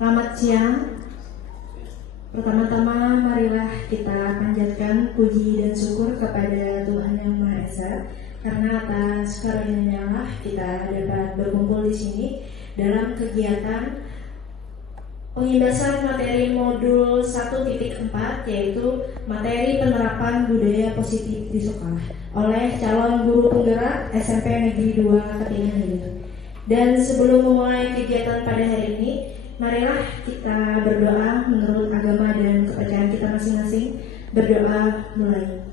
Selamat siang. Pertama-tama marilah kita panjatkan puji dan syukur kepada Tuhan Yang Maha Esa, karena atas karunia-Nya kita dapat berkumpul di sini dalam kegiatan pengimbasan materi modul 1.4, yaitu materi penerapan budaya positif di sekolah oleh calon guru penggerak SMP Negeri 2 Ketingan Hilir. Dan sebelum memulai kegiatan pada hari ini, marilah kita berdoa menurut agama dan kepercayaan kita masing-masing. Berdoa mulai.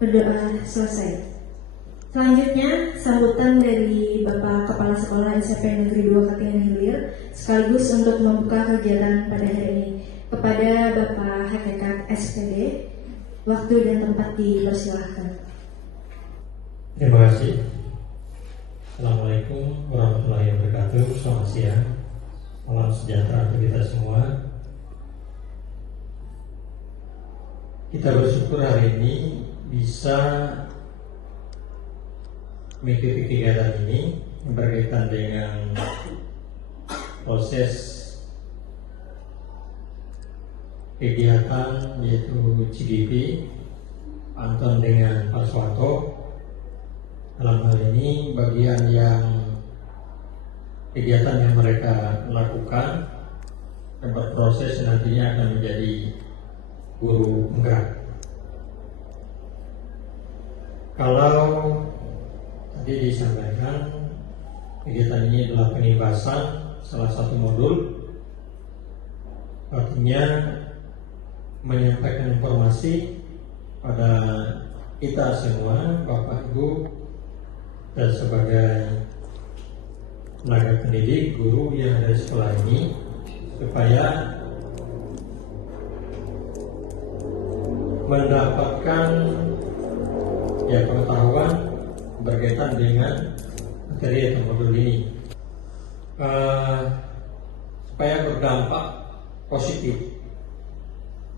Berdoa selesai. Selanjutnya, sambutan dari Bapak Kepala Sekolah SMP Negeri 2 Ketingan Hilir sekaligus untuk membuka kegiatan pada hari ini. Kepada Bapak Hakikat SPD, waktu dan tempat dipersilahkan. Terima kasih. Assalamualaikum warahmatullahi wabarakatuh. Selamat siang, salam sejahtera untuk kita semua. Kita bersyukur hari ini bisa mengikuti kegiatan ini yang berkaitan dengan proses kegiatan yaitu CGP Anton dengan Pak Suwanto. Dalam hal ini bagian yang kegiatan yang mereka lakukan dan berproses nantinya akan menjadi guru penggerak. Kalau tadi disampaikan kegiatan ini adalah pengimbasan salah satu modul, artinya menyampaikan informasi pada kita semua, Bapak Ibu, dan sebagai tenaga pendidik, guru yang ada di sekolah ini, supaya mendapatkan pengetahuan berkaitan dengan materi atau modul ini, supaya berdampak positif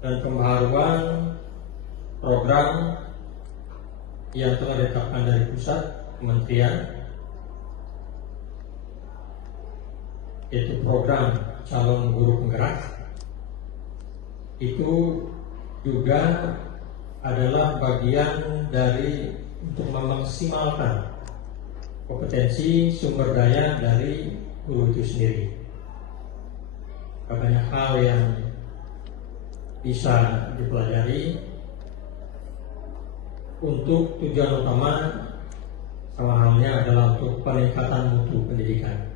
dan pembaharuan program yang telah ditetapkan dari pusat kementerian, yaitu program calon guru penggerak. Itu juga adalah bagian dari untuk memaksimalkan kompetensi sumber daya dari guru itu sendiri. Banyak hal yang bisa dipelajari untuk tujuan utama sama halnya adalah untuk peningkatan mutu pendidikan.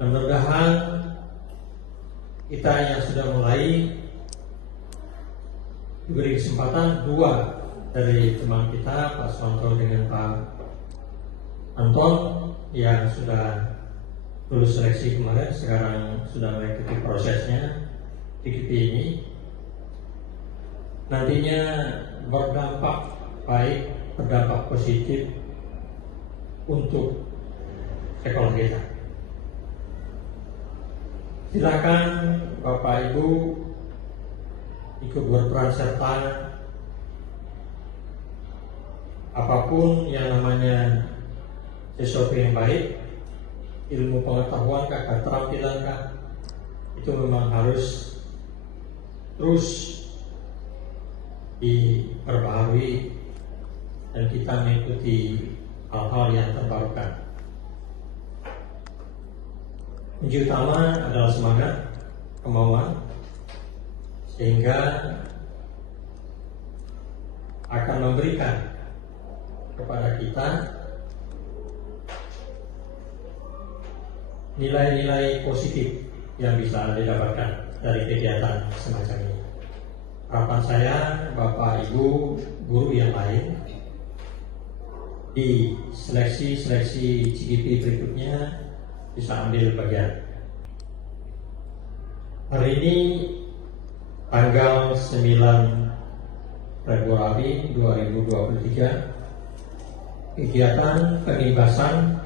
Dan mudah-mudahan kita yang sudah mulai diberi kesempatan, dua dari teman kita, Pak Suwanto dengan Pak Anton, yang sudah lulus seleksi kemarin, sekarang sudah mengikuti prosesnya CGP ini, nantinya berdampak baik, berdampak positif untuk sekolah kita. Silakan Bapak Ibu ikut berperan serta apapun yang namanya sesuatu yang baik, ilmu pengetahuan kah, keterampilan kah, itu memang harus terus diperbaharui dan kita mengikuti hal-hal yang terbarukan. Kunci utama adalah semangat, kemauan, sehingga akan memberikan kepada kita nilai-nilai positif yang bisa didapatkan dari kegiatan semacam ini. Harapan saya, Bapak Ibu guru yang lain di seleksi CGP berikutnya bisa ambil bagian. Hari ini tanggal 9 Februari 2023, kegiatan pengibasan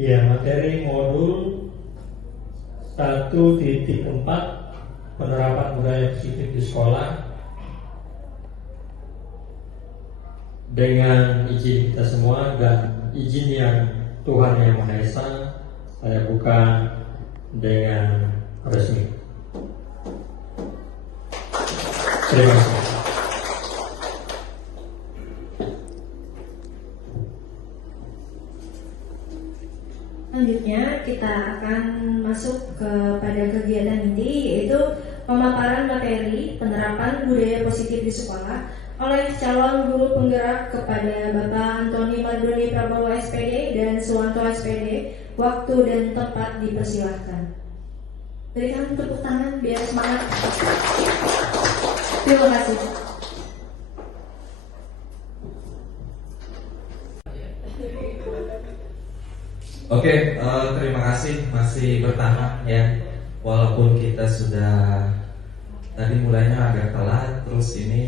materi modul 1.4 penerapan budaya positif di sekolah. Dengan izin kita semua dan izin yang Tuhan Yang Maha Esa, saya buka dengan resmi. Terima kasih. Selanjutnya kita akan masuk kepada kegiatan inti, yaitu pemaparan materi penerapan budaya positif di sekolah oleh calon guru penggerak kepada Bapak Antoni Mardoni Prabowo SPD dan Suwanto SPD. Waktu dan tempat dipersilahkan. Berikan tepuk tangan biar semangat. Terima kasih. Oke, terima kasih masih bertahan ya. Walaupun kita sudah tadi mulainya agak telat, terus ini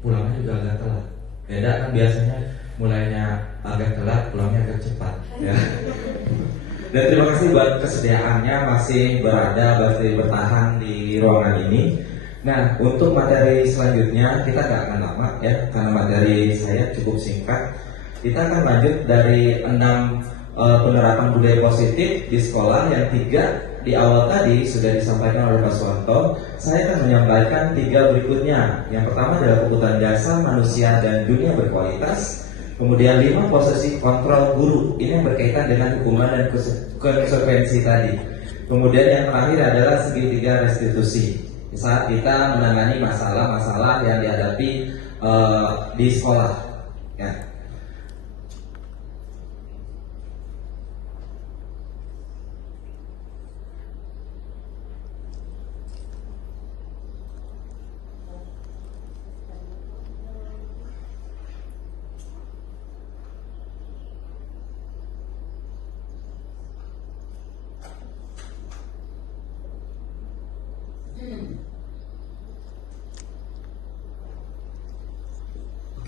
pulangnya juga agak telat. Beda kan, biasanya mulainya agak telat, pulangnya agak cepat ya. Dan terima kasih buat kesediaannya masih masih bertahan di ruangan ini. Nah, untuk materi selanjutnya kita gak akan lama ya, karena materi saya cukup singkat. Kita akan lanjut dari 6 penerapan budaya positif di sekolah. Yang 3 di awal tadi sudah disampaikan oleh Pak Suwanto. Saya akan menyampaikan 3 berikutnya. Yang pertama adalah kebutuhan dasar manusia dan dunia berkualitas. Kemudian 5 posisi kontrol guru. Ini yang berkaitan dengan hukuman dan konsekuensi tadi. Kemudian yang terakhir adalah segitiga restitusi, saat kita menangani masalah-masalah yang dihadapi di sekolah ya.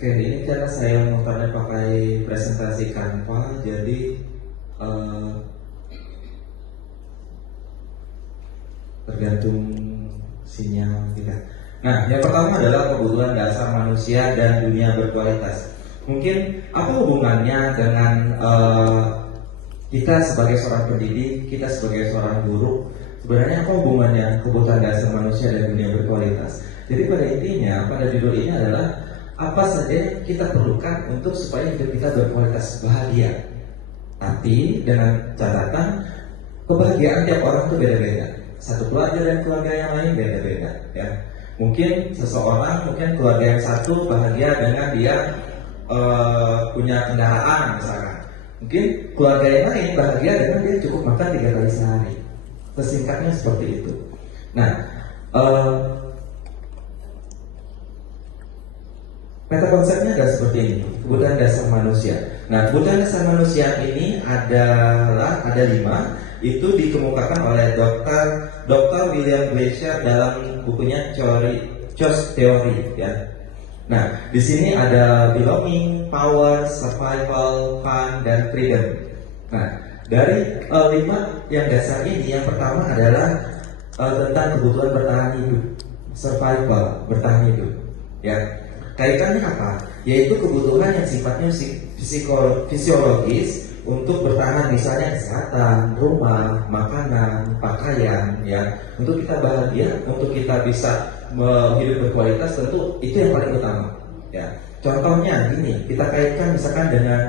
Oke, ini cara saya nontonnya pakai presentasi Canva, jadi tergantung sinyal kita. Nah, yang pertama adalah kebutuhan dasar manusia dan dunia berkualitas. Mungkin apa hubungannya dengan kita sebagai seorang pendidik, kita sebagai seorang guru? Sebenarnya apa hubungannya kebutuhan dasar manusia dan dunia berkualitas? Jadi pada intinya, pada judul ini adalah apa saja kita perlukan untuk supaya hidup kita berkualitas bahagia. Tapi dengan catatan kebahagiaan tiap orang itu beda-beda. Satu keluarga dan keluarga yang lain beda-beda ya. Mungkin seseorang, mungkin keluarga yang satu bahagia dengan dia punya kendaraan misalkan. Mungkin keluarga yang lain bahagia dengan dia cukup makan 3 kali sehari. Sesingkatnya seperti itu. Nah, meta konsepnya adalah seperti ini, kebutuhan dasar manusia. Nah, kebutuhan dasar manusia ini ada 5. Itu dikemukakan oleh Dr. William Glasser dalam bukunya Choice Theory, ya. Nah, di sini ada belonging, power, survival, fun, dan freedom. Nah, dari 5 yang dasar ini, yang pertama adalah tentang kebutuhan bertahan hidup, survival, bertahan hidup, ya. Kaitannya apa? Yaitu kebutuhan yang sifatnya fisiologis untuk bertahan, misalnya kesehatan, rumah, makanan, pakaian, ya. Untuk kita bahagia, untuk kita bisa hidup berkualitas, tentu itu yang paling utama, ya. Contohnya gini, kita kaitkan misalkan dengan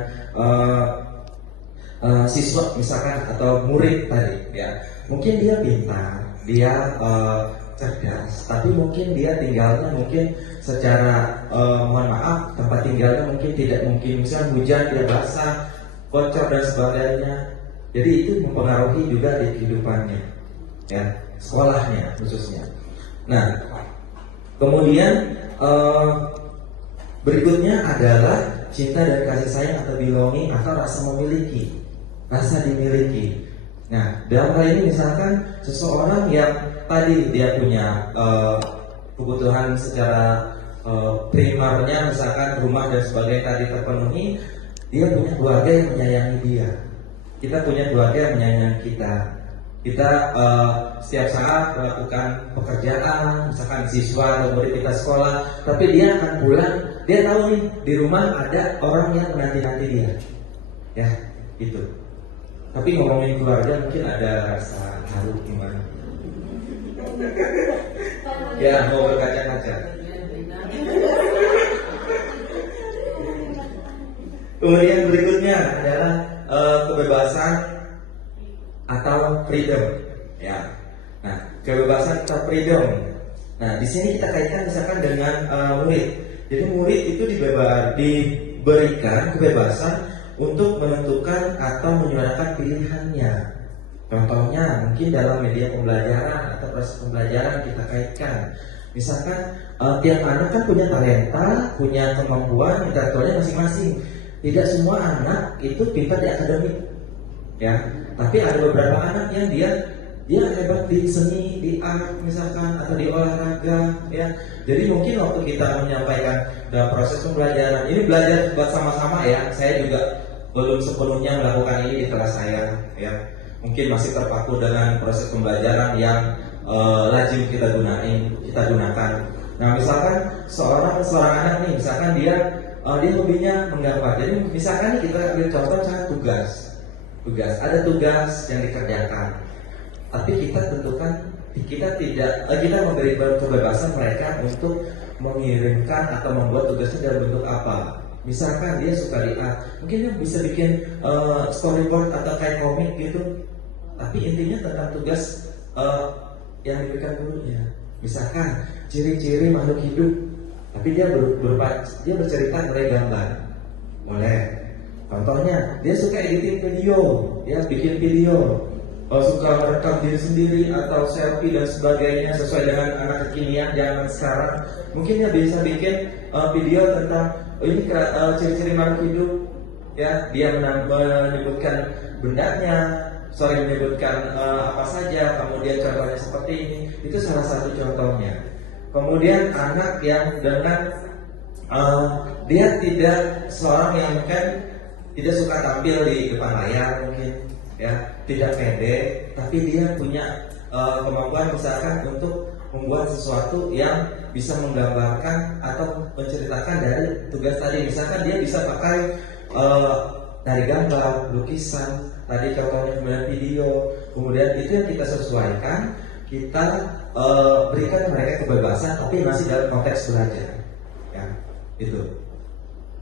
siswa misalkan atau murid tadi, ya. Mungkin dia pintar, dia cerdas, tapi mungkin dia tinggalnya mungkin secara mohon maaf, tempat tinggalnya mungkin tidak mungkin, misalnya hujan tidak basah, bocor dan sebagainya. Jadi itu mempengaruhi juga di kehidupannya, ya, sekolahnya khususnya. Nah, kemudian berikutnya adalah cinta dan kasih sayang atau belonging atau rasa memiliki, rasa dimiliki. Nah, dalam hal ini misalkan seseorang yang tadi dia punya kebutuhan secara primernya, misalkan rumah dan sebagainya tadi terpenuhi, dia punya keluarga yang menyayangi dia. Kita punya keluarga yang menyayangi kita. Kita setiap saat melakukan pekerjaan, misalkan siswa atau murid kita sekolah, tapi dia akan pulang, dia tahu nih di rumah ada orang yang menanti-nanti dia, ya, itu. Tapi ngomongin keluarga mungkin ada rasa haru gimana? Ya, mau berkaca-kaca. Kemudian berikutnya adalah kebebasan atau freedom, ya. Nah, kebebasan atau freedom. Nah, di sini kita kaitkan misalkan dengan murid. Jadi murid itu diberikan kebebasan untuk menentukan atau menyuarakan pilihannya. Contohnya mungkin dalam media pembelajaran atau proses pembelajaran kita kaitkan. Misalkan tiap anak kan punya talenta, punya kemampuan intelektualnya masing-masing. Tidak semua anak itu pintar di akademik, ya. Tapi ada beberapa anak yang dia hebat di seni, di art misalkan, atau di olahraga, ya. Jadi mungkin waktu kita menyampaikan dalam proses pembelajaran, ini belajar buat sama-sama, ya. Saya juga belum sepenuhnya melakukan ini di kelas saya, ya. Mungkin masih terpaku dengan proses pembelajaran yang lazim kita gunakan. Nah, misalkan seorang anak nih, misalkan dia hobinya menggambar. Jadi misalkan kita ambil contoh misalkan tugas, ada tugas yang dikerjakan. Tapi kita tentukan, kita memberi kebebasan mereka untuk mengirimkan atau membuat tugasnya dalam bentuk apa. Misalkan dia suka di art, mungkin dia bisa bikin storyboard atau kayak komik gitu. Tapi intinya tentang tugas yang diberikan gurunya. Misalkan ciri-ciri makhluk hidup, tapi dia bercerita melalui gambar. Boleh. Contohnya, dia suka editing video, ya, bikin video. Suka merekam diri sendiri atau selfie dan sebagainya sesuai dengan anak kekinian zaman sekarang. Mungkin dia bisa bikin video tentang ini ciri-ciri makhluk hidup, ya. Dia menyebutkan bendanya, menyebutkan apa saja, kemudian contohnya seperti ini. Itu salah satu contohnya. Kemudian anak yang dengan dia tidak seorang yang mungkin tidak suka tampil di depan layar mungkin, ya, tidak pede, tapi dia punya kemampuan misalkan untuk membuat sesuatu yang bisa menggambarkan atau menceritakan dari tugas tadi. Misalkan dia bisa pakai dari gambar, lukisan, tadi contohnya kemudian video, kemudian itu yang kita sesuaikan, kita berikan mereka kebebasan, tapi masih dalam konteks belajar, ya, itu.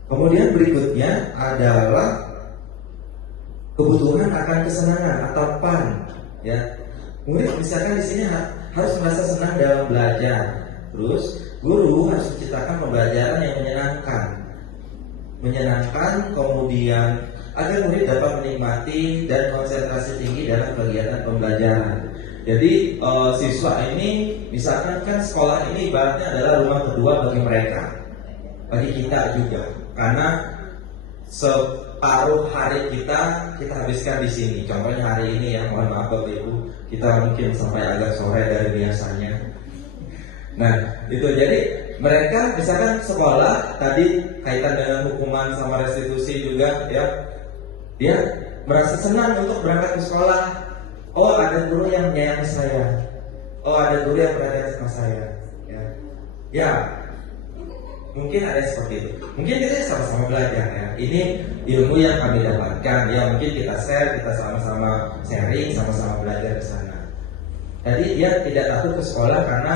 Kemudian berikutnya adalah kebutuhan akan kesenangan atau fun, ya. Murid misalkan di sini harus merasa senang dalam belajar. Terus guru harus menciptakan pembelajaran yang menyenangkan, kemudian agar murid dapat menikmati dan konsentrasi tinggi dalam kegiatan pembelajaran. Jadi siswa ini misalkan kan sekolah ini ibaratnya adalah rumah kedua bagi mereka, bagi kita juga, karena paruh hari kita habiskan di sini. Contohnya hari ini ya, mohon maaf Bapak Ibu, kita mungkin sampai agak sore dari biasanya. Nah, itu jadi mereka misalkan sekolah tadi kaitan dengan hukuman sama restitusi juga ya, dia merasa senang untuk berangkat ke sekolah. Oh, ada guru yang menyayangi saya. Oh, ada guru yang perhatian sama saya. Ya, mungkin ada seperti itu. Mungkin kita sama-sama belajar ya. Ini ilmu yang kami dapatkan. Ya, mungkin kita share, kita sama-sama sharing, sama-sama belajar ke sana. Jadi dia tidak takut ke sekolah karena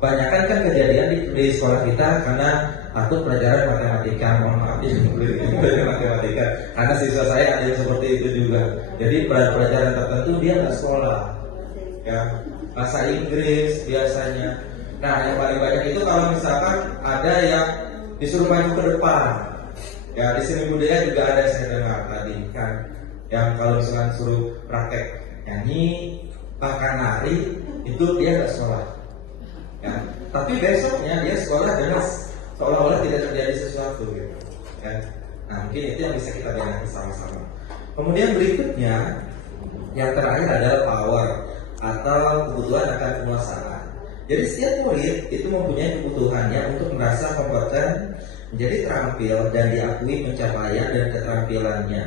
banyakkan kan kejadian di sekolah kita karena takut pelajaran matematika. Mohon maaf ya, belajar matematika. Karena siswa saya ada yang seperti itu juga. Jadi pelajaran tertentu dia nggak sekolah. Ya, bahasa Inggris biasanya. Nah, yang paling banyak itu kalau misalkan ada yang disuruh maju ke depan. Ya, di sini budaya juga ada saya dengar tadi kan. Yang kalau misalkan suruh praktek nyanyi, bahkan nari, itu dia nggak sekolah. Ya, tapi besoknya dia sekolah dengan seolah-olah tidak terjadi sesuatu gitu. Ya. Nah, mungkin itu yang bisa kita dengar bersama-sama. Kemudian berikutnya, yang terakhir adalah power atau kebutuhan akan penguasaan. Jadi setiap murid itu mempunyai kebutuhannya untuk merasa kompeten, menjadi terampil dan diakui pencapaian dan keterampilannya.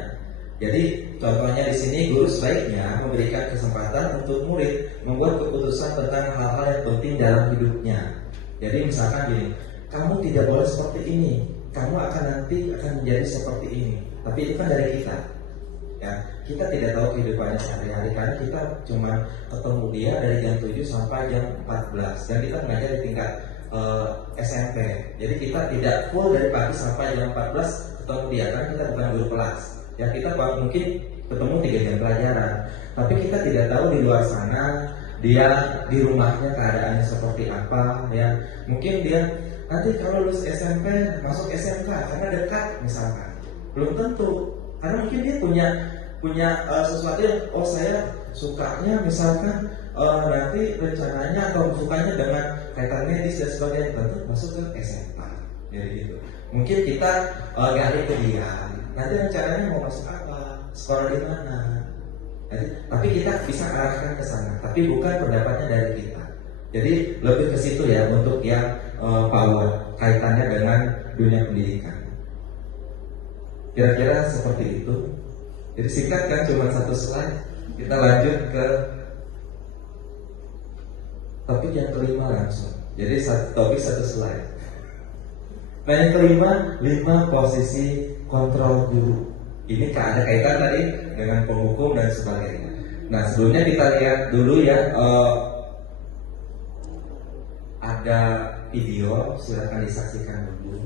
Jadi contohnya di sini guru sebaiknya memberikan kesempatan untuk murid membuat keputusan tentang hal-hal yang penting dalam hidupnya. Jadi misalkan gini, kamu tidak boleh seperti ini, kamu nanti akan menjadi seperti ini. Tapi itu kan dari kita. Ya, kita tidak tahu kehidupannya sehari-hari karena kita cuma ketemu dia dari jam 7 sampai jam 14 dan kita mengajar di tingkat SMP. Jadi kita tidak full dari pagi sampai jam 14 ketemu dia karena kita bukan guru kelas. Ya, kita mungkin ketemu 3 jam pelajaran, tapi kita tidak tahu di luar sana dia di rumahnya keadaannya seperti apa. Ya, mungkin dia nanti kalau lulus SMP masuk SMK karena dekat misalkan, belum tentu. Karena mungkin dia punya sesuatu yang saya sukanya misalkan nanti rencananya atau sukanya dengan kaitan medis dan sebagainya, tentu masuk ke SMA. Jadi gitu. Mungkin kita gali ke dia. Nanti rencananya mau masuk apa, sekolah di mana. Jadi, tapi kita bisa arahkan ke sana. Tapi bukan pendapatnya dari kita. Jadi lebih ke situ ya untuk yang power kaitannya dengan dunia pendidikan. Kira-kira seperti itu. Jadi singkat kan, cuma 1 slide. Kita lanjut ke topik yang kelima langsung. Jadi topik 1 slide. Nah, yang kelima, 5 posisi kontrol guru. Ini ada kaitan tadi dengan penghukum dan sebagainya. Nah, sebelumnya kita lihat dulu ya, ada video, silakan disaksikan dulu.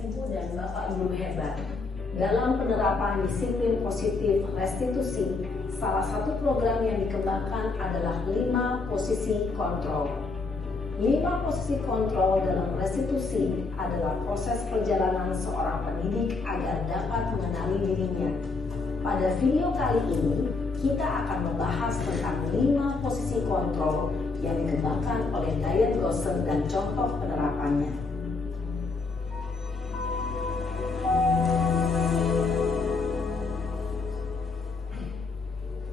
Ibu dan Bapak Guru hebat. Dalam penerapan disiplin positif restitusi, salah satu program yang dikembangkan adalah 5 posisi kontrol. 5 posisi kontrol dalam restitusi adalah proses perjalanan seorang pendidik agar dapat mengenali dirinya. Pada video kali ini, kita akan membahas tentang 5 posisi kontrol yang dikembangkan oleh Diane Gosser dan contoh penerapannya.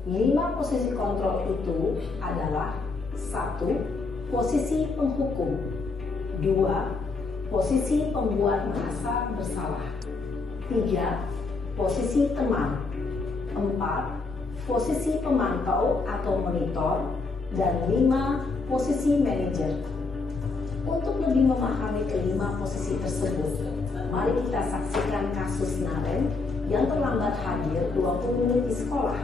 5 posisi kontrol itu adalah 1. Posisi penghukum, 2. Posisi pembuat merasa bersalah, 3. Posisi teman, 4. Posisi pemantau atau monitor, dan 5. Posisi manajer. Untuk lebih memahami kelima posisi tersebut, mari kita saksikan kasus Naren yang terlambat hadir 20 menit di sekolah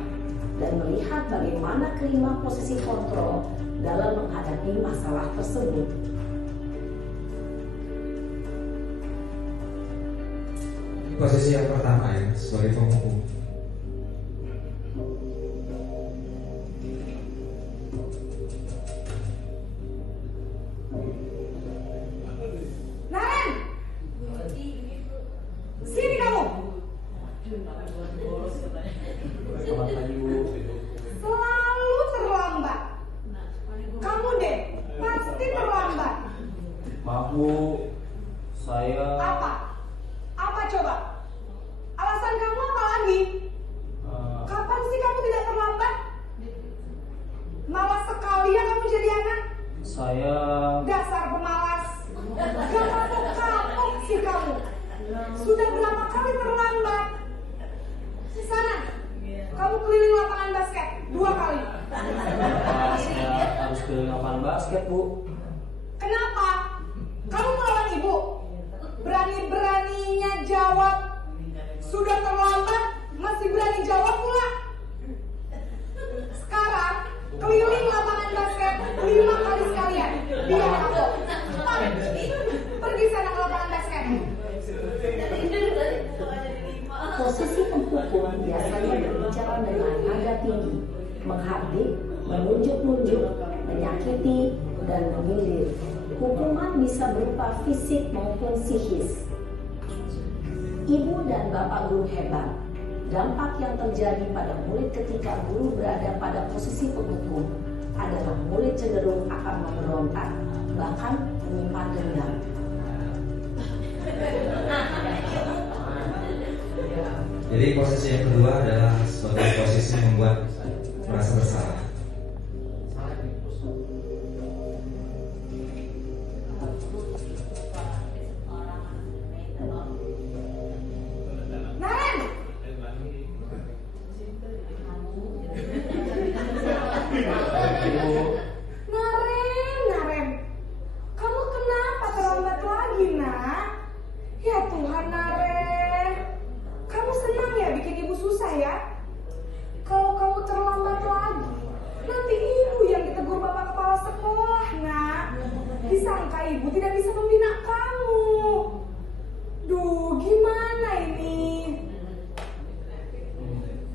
dan melihat bagaimana kelima posisi kontrol dalam menghadapi masalah tersebut. Posisi yang pertama ya, sebagai penghukum. Naren! Sini kamu! Saya... Dasar pemalas. Gak kapok-kapok sih kamu. Sudah berapa kali terlambat? Sana, kamu keliling lapangan basket 2 kali. Kenapa saya harus ke lapangan basket, Bu? Kenapa? Kamu melawan ibu? Berani-beraninya jawab. Sudah terlambat, masih berani jawab pula. Sekarang, keliling lapangan basket 5 kali sekalian. Biar kapok. Cepat, pergi sana ke lapangan basket. Posisi penghukum biasanya berbicara dengan nada tinggi, menghardik, menunjuk-nunjuk, menyakiti, dan menyindir. Hukuman bisa berupa fisik maupun psikis. Ibu dan bapak guru hebat. Dampak yang terjadi pada murid ketika guru berada pada posisi penghukum adalah murid cenderung akan memberontak, bahkan menyimpan dendam. Jadi posisi yang kedua adalah sebagai posisi membuat merasa bersalah. Naren! Naren, kamu kenapa terlambat lagi, nak? Ya Tuhan, Naren, kamu senang ya bikin ibu susah ya? Kalau kamu terlambat lagi, nanti ibu yang ditegur bapak kepala sekolah, nak. Disangka ibu tidak bisa membina kamu. Duh, gimana ini?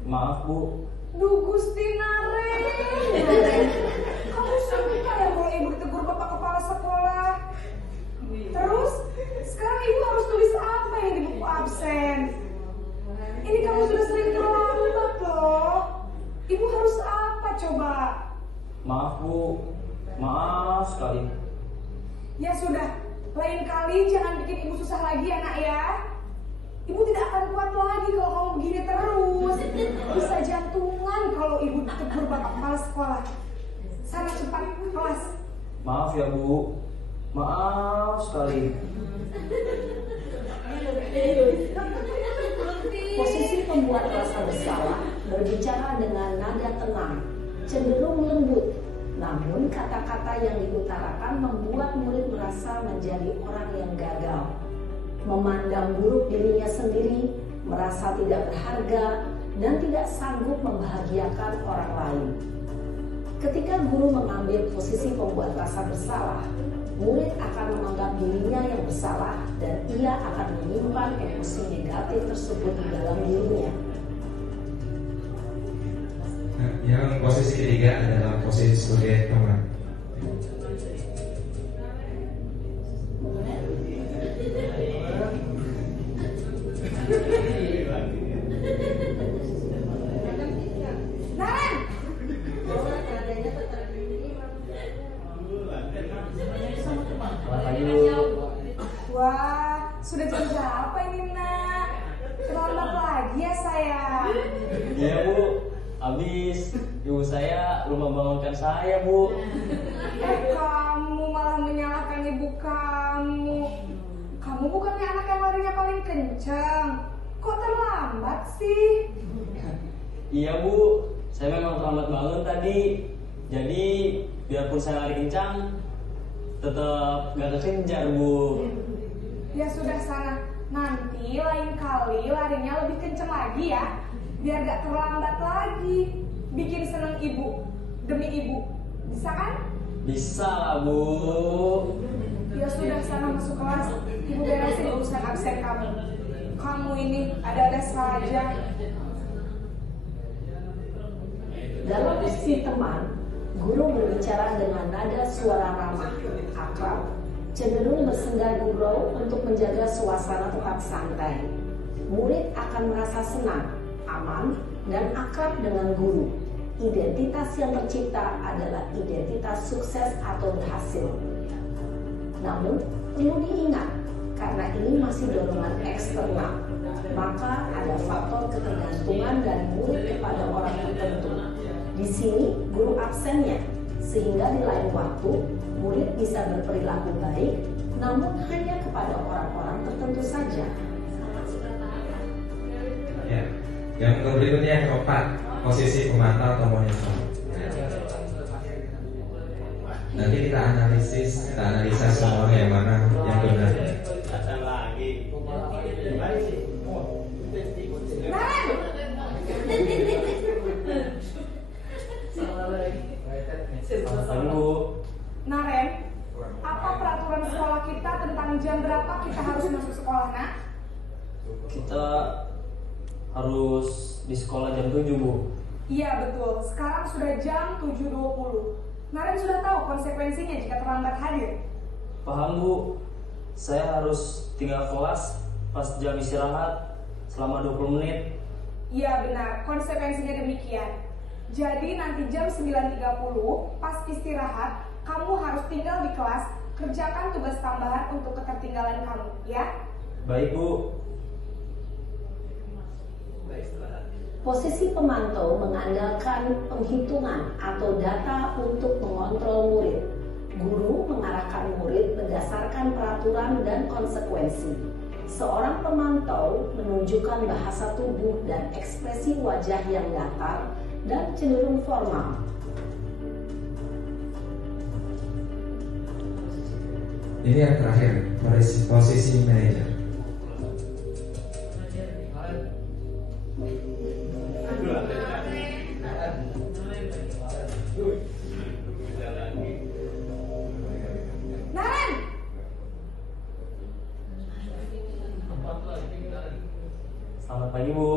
Maaf, Bu. Duh, Gusti Naren, kamu suka ya kalau ibu ditegur bapak kepala sekolah? Terus, sekarang ibu harus tulis apa yang di buku absen? Ini kamu sudah sering terlambat loh. Ibu harus apa coba? Maaf, Bu. Maaf sekali. Ya sudah, lain kali jangan bikin ibu susah lagi ya, nak ya. Ibu tidak akan kuat lagi kalau kamu begini terus. Bisa jantungan kalau ibu ditegur bapak kepala sekolah. Sana cepat kelas. Maaf ya, Bu. Maaf sekali. Posisi pembuat rasa bersalah berbicara dengan nada tenang, cenderung lembut. Namun kata-kata yang diutarakan membuat murid merasa menjadi orang yang gagal, memandang buruk dirinya sendiri, merasa tidak berharga, dan tidak sanggup membahagiakan orang lain. Ketika guru mengambil posisi pembuat rasa bersalah, murid akan menganggap dirinya yang bersalah dan ia akan menyimpan emosi negatif tersebut di dalam dirinya. Nah, yang posisi ketiga adalah posisi sebagai teman. Naren! Selamat pagi, Bu. Wah, sudah jam berapa ini, nak? Terlambat lagi ya, sayang. Iya, Bu. Habis ibu saya lupa bangunkan saya, Bu. Kamu malah menyalahkan ibu kamu. Kamu bukannya anak yang larinya paling kencang. Kok terlambat sih? Iya, Bu. Saya memang terlambat bangun tadi. Jadi biarpun saya lari kencang, tetap gak kekejar, Bu. Ya sudah sana. Nanti lain kali larinya lebih kencang lagi ya. Biar gak terlambat lagi. Bikin seneng ibu. Demi ibu. Bisa kan? Bisa lah, Bu. Ya sudah sana masuk kelas. Ibu beresin urusan absen kamu. Kamu ini ada-ada saja. Dalam posisi teman, guru berbicara dengan nada suara ramah, akrab, cenderung bersenda gurau untuk menjaga suasana tetap santai. Murid akan merasa senang, aman, dan akrab dengan guru. Identitas yang tercipta adalah identitas sukses atau berhasil. Namun, perlu diingat, karena ini masih dorongan eksternal, maka ada faktor ketergantungan dari murid kepada orang tertentu. Di sini, guru absennya sehingga di lain waktu murid bisa berperilaku baik, namun hanya kepada orang-orang tertentu saja. Ya. Yang berikutnya yang keempat, posisi pemantau atau monitor. Nanti kita analisa semua yang mana yang benar. Naren, apa peraturan sekolah kita tentang jam berapa kita harus masuk sekolah, nak? Kita harus di sekolah jam 7, Bu. Iya betul, sekarang sudah jam 7.20. Naren sudah tahu konsekuensinya jika terlambat hadir. Paham, Bu. Saya harus tinggal kelas pas jam istirahat selama 20 menit. Iya benar, konsekuensinya demikian. Jadi nanti jam 9.30 pas istirahat, kamu harus tinggal di kelas, kerjakan tugas tambahan untuk ketertinggalan kamu, ya? Baik, Bu. Posisi pemantau mengandalkan penghitungan atau data untuk mengontrol murid. Guru mengarahkan murid berdasarkan peraturan dan konsekuensi. Seorang pemantau menunjukkan bahasa tubuh dan ekspresi wajah yang datar dan cenderung formal. Ini yang terakhir, posisi manajer. Naren! Selamat pagi, Bu.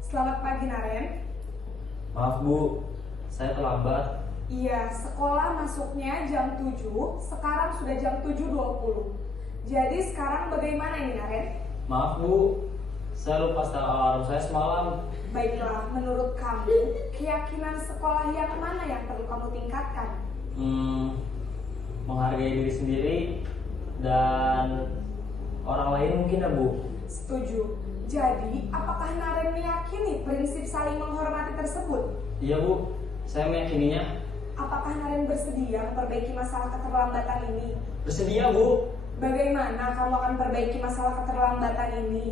Selamat pagi, Naren. Maaf, Bu. Saya terlambat. Iya, sekolah masuknya jam 7, sekarang sudah jam 7.20. Jadi sekarang bagaimana ini, Naren? Maaf, Bu. Saya lupa setel alarm saya semalam. Baiklah, menurut kamu, keyakinan sekolah yang mana yang perlu kamu tingkatkan? Menghargai diri sendiri dan orang lain mungkin, ya, Bu. Setuju. Jadi, apakah Naren meyakini prinsip saling menghormati tersebut? Iya, Bu. Saya meyakininya. Apakah Naren bersedia memperbaiki masalah keterlambatan ini? Bersedia, Bu. Bagaimana kamu akan perbaiki masalah keterlambatan ini?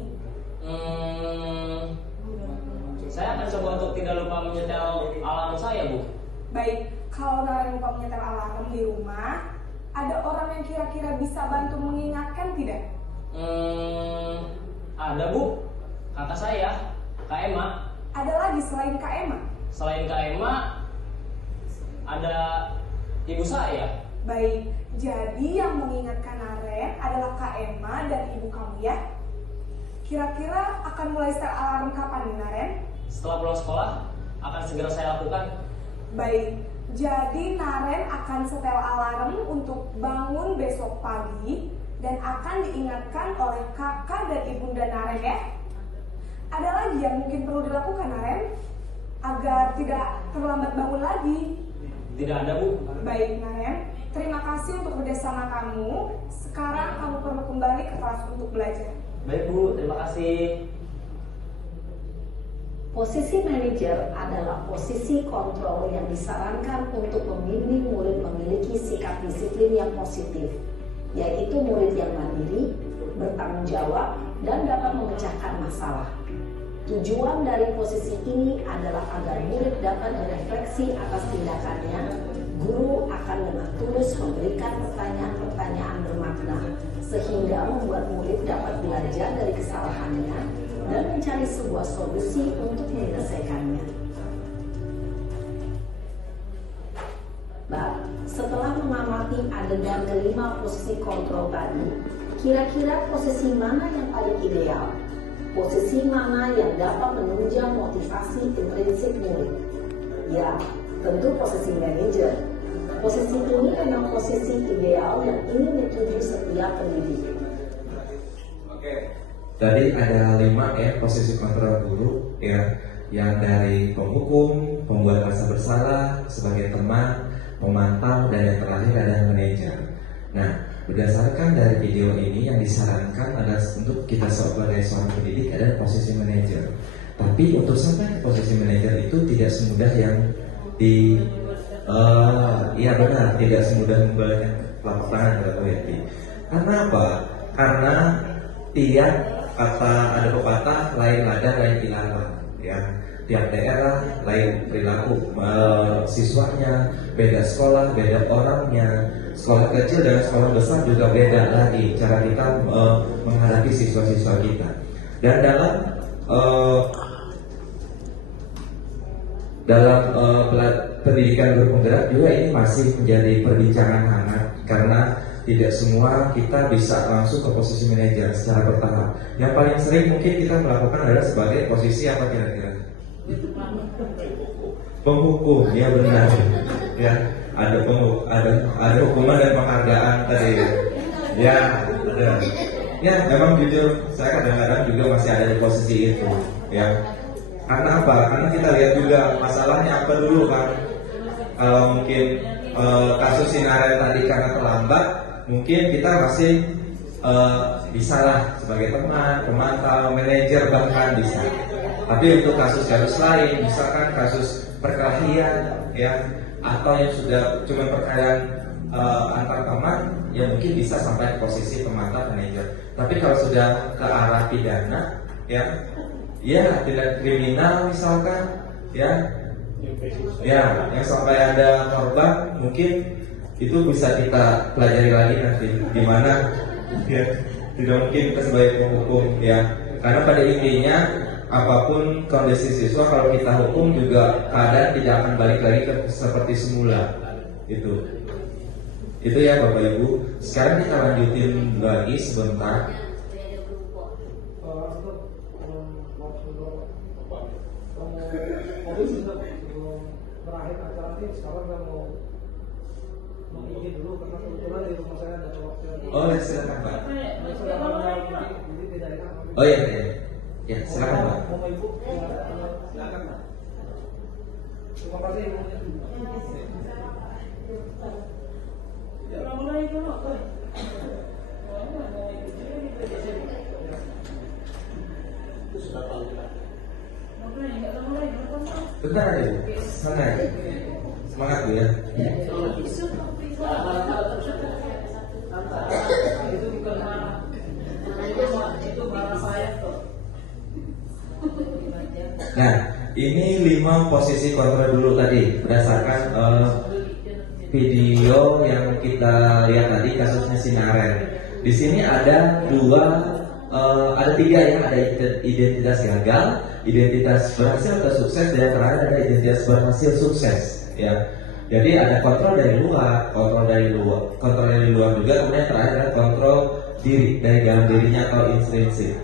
Saya akan coba untuk tidak lupa menyetel alarm saya, Bu. Baik, kalau Naren lupa menyetel alarm di rumah, ada orang yang kira-kira bisa bantu mengingatkan tidak? Ada, Bu. Kakak saya, Kak Emma. Ada lagi selain Kak Emma? Selain Kak Emma, ada ibu saya. Baik, jadi yang mengingatkan Naren adalah Kak Emma dan ibu kamu, ya? Kira-kira akan mulai setel alarm kapan nih, Naren? Setelah pulang sekolah, akan segera saya lakukan. Baik, jadi Naren akan setel alarm untuk bangun besok pagi dan akan diingatkan oleh kakak dan ibunda Naren, ya? Ada lagi yang mungkin perlu dilakukan, Naren? Agar tidak terlambat bangun lagi. Tidak ada, Bu. Baik, Naren. Terima kasih untuk kerjasama kamu. Sekarang kamu perlu kembali ke kelas untuk belajar. Baik, Bu. Terima kasih. Posisi manajer adalah posisi kontrol yang disarankan untuk membimbing murid memiliki sikap disiplin yang positif, yaitu murid yang mandiri, bertanggung jawab, dan dapat memecahkan masalah. Tujuan dari posisi ini adalah agar murid dapat berefleksi atas tindakannya. Guru akan dengan tulus memberikan pertanyaan-pertanyaan bermakna, sehingga membuat murid dapat belajar dari kesalahannya dan mencari sebuah solusi untuk menyelesaikannya. Setelah mengamati adegan kelima posisi kontrol tadi, kira-kira posisi mana yang paling ideal? Posisi mana yang dapat menunjang motivasi intrinsik murid? Ya, tentu posisi manajer. Posisi ini memang posisi ideal yang ingin dituju setiap pendidik. Oke. Tadi ada 5 ya posisi kontrol guru ya, yang dari penghukum, pembuat rasa bersalah, sebagai teman, pemantau, dan yang terakhir ada manajer. Nah, berdasarkan dari video ini yang disarankan adalah untuk kita sebagai seorang pendidik adalah posisi manajer. Tapi untuk sampai ke posisi manajer itu tidak semudah yang Iya benar, tidak semudah membalikkan telapak tangan kata Pak Yati. Karena apa? Karena tiap kata ada pepatah lain ladang lain ilalang, ya. Tiap daerah lain perilaku siswanya, beda sekolah, beda orangnya. Sekolah kecil dan sekolah besar juga beda lagi cara kita menghadapi siswa-siswa kita. Dan dalam pendidikan guru penggerak juga ini masih menjadi perbincangan hangat karena tidak semua kita bisa langsung ke posisi manajer secara bertahap. Yang paling sering mungkin kita melakukan adalah sebagai posisi apa kira-kira? Penghukum, ya benar. Ya, ada hukuman dan penghargaan tadi. Ya, ada. Ya, memang jujur saya kadang-kadang juga masih ada di posisi itu. Ya, karena apa? Karena kita lihat juga masalahnya apa dulu kan. Kalau mungkin kasus Sinaren tadi karena terlambat, mungkin kita masih bisa lah sebagai teman, pemantau, manajer bahkan bisa. Tapi untuk kasus-kasus lain, misalkan kasus perkelahian, ya, atau yang sudah cuma perkelahian antar teman, ya mungkin bisa sampai posisi pemantau manajer. Tapi kalau sudah ke arah pidana, ya tidak kriminal misalkan, ya yang sampai ada korban, mungkin itu bisa kita pelajari lagi nanti gimana, ya tidak mungkin kita sebagai penghukum, ya karena pada intinya apapun kondisi siswa kalau kita hukum juga keadaan tidak akan balik lagi ke seperti semula. Itu ya Bapak Ibu. Sekarang kita lanjutin lagi sebentar. Berakhir acara ini sekarang saya mau izin dulu karena kebetulan di rumah saya ada waktu. Oh ya silakan Pak. Oh iya. Ya, silakan Pak. Bapak Ibu, silakan Pak. Terima kasih Ibu. Bentar aja Bu. Semangat Bu ya. Nah, ini 5 posisi kontrol dulu tadi berdasarkan video yang kita lihat tadi kasusnya Sinaren. Di sini ada 3 ya, ada identitas gagal, identitas berhasil atau sukses, dan terakhir ada identitas berhasil sukses. Ya, jadi ada kontrol dari luar, kontrol dari luar juga, kemudian terakhir ada kontrol diri dari dalam dirinya atau intrinsik.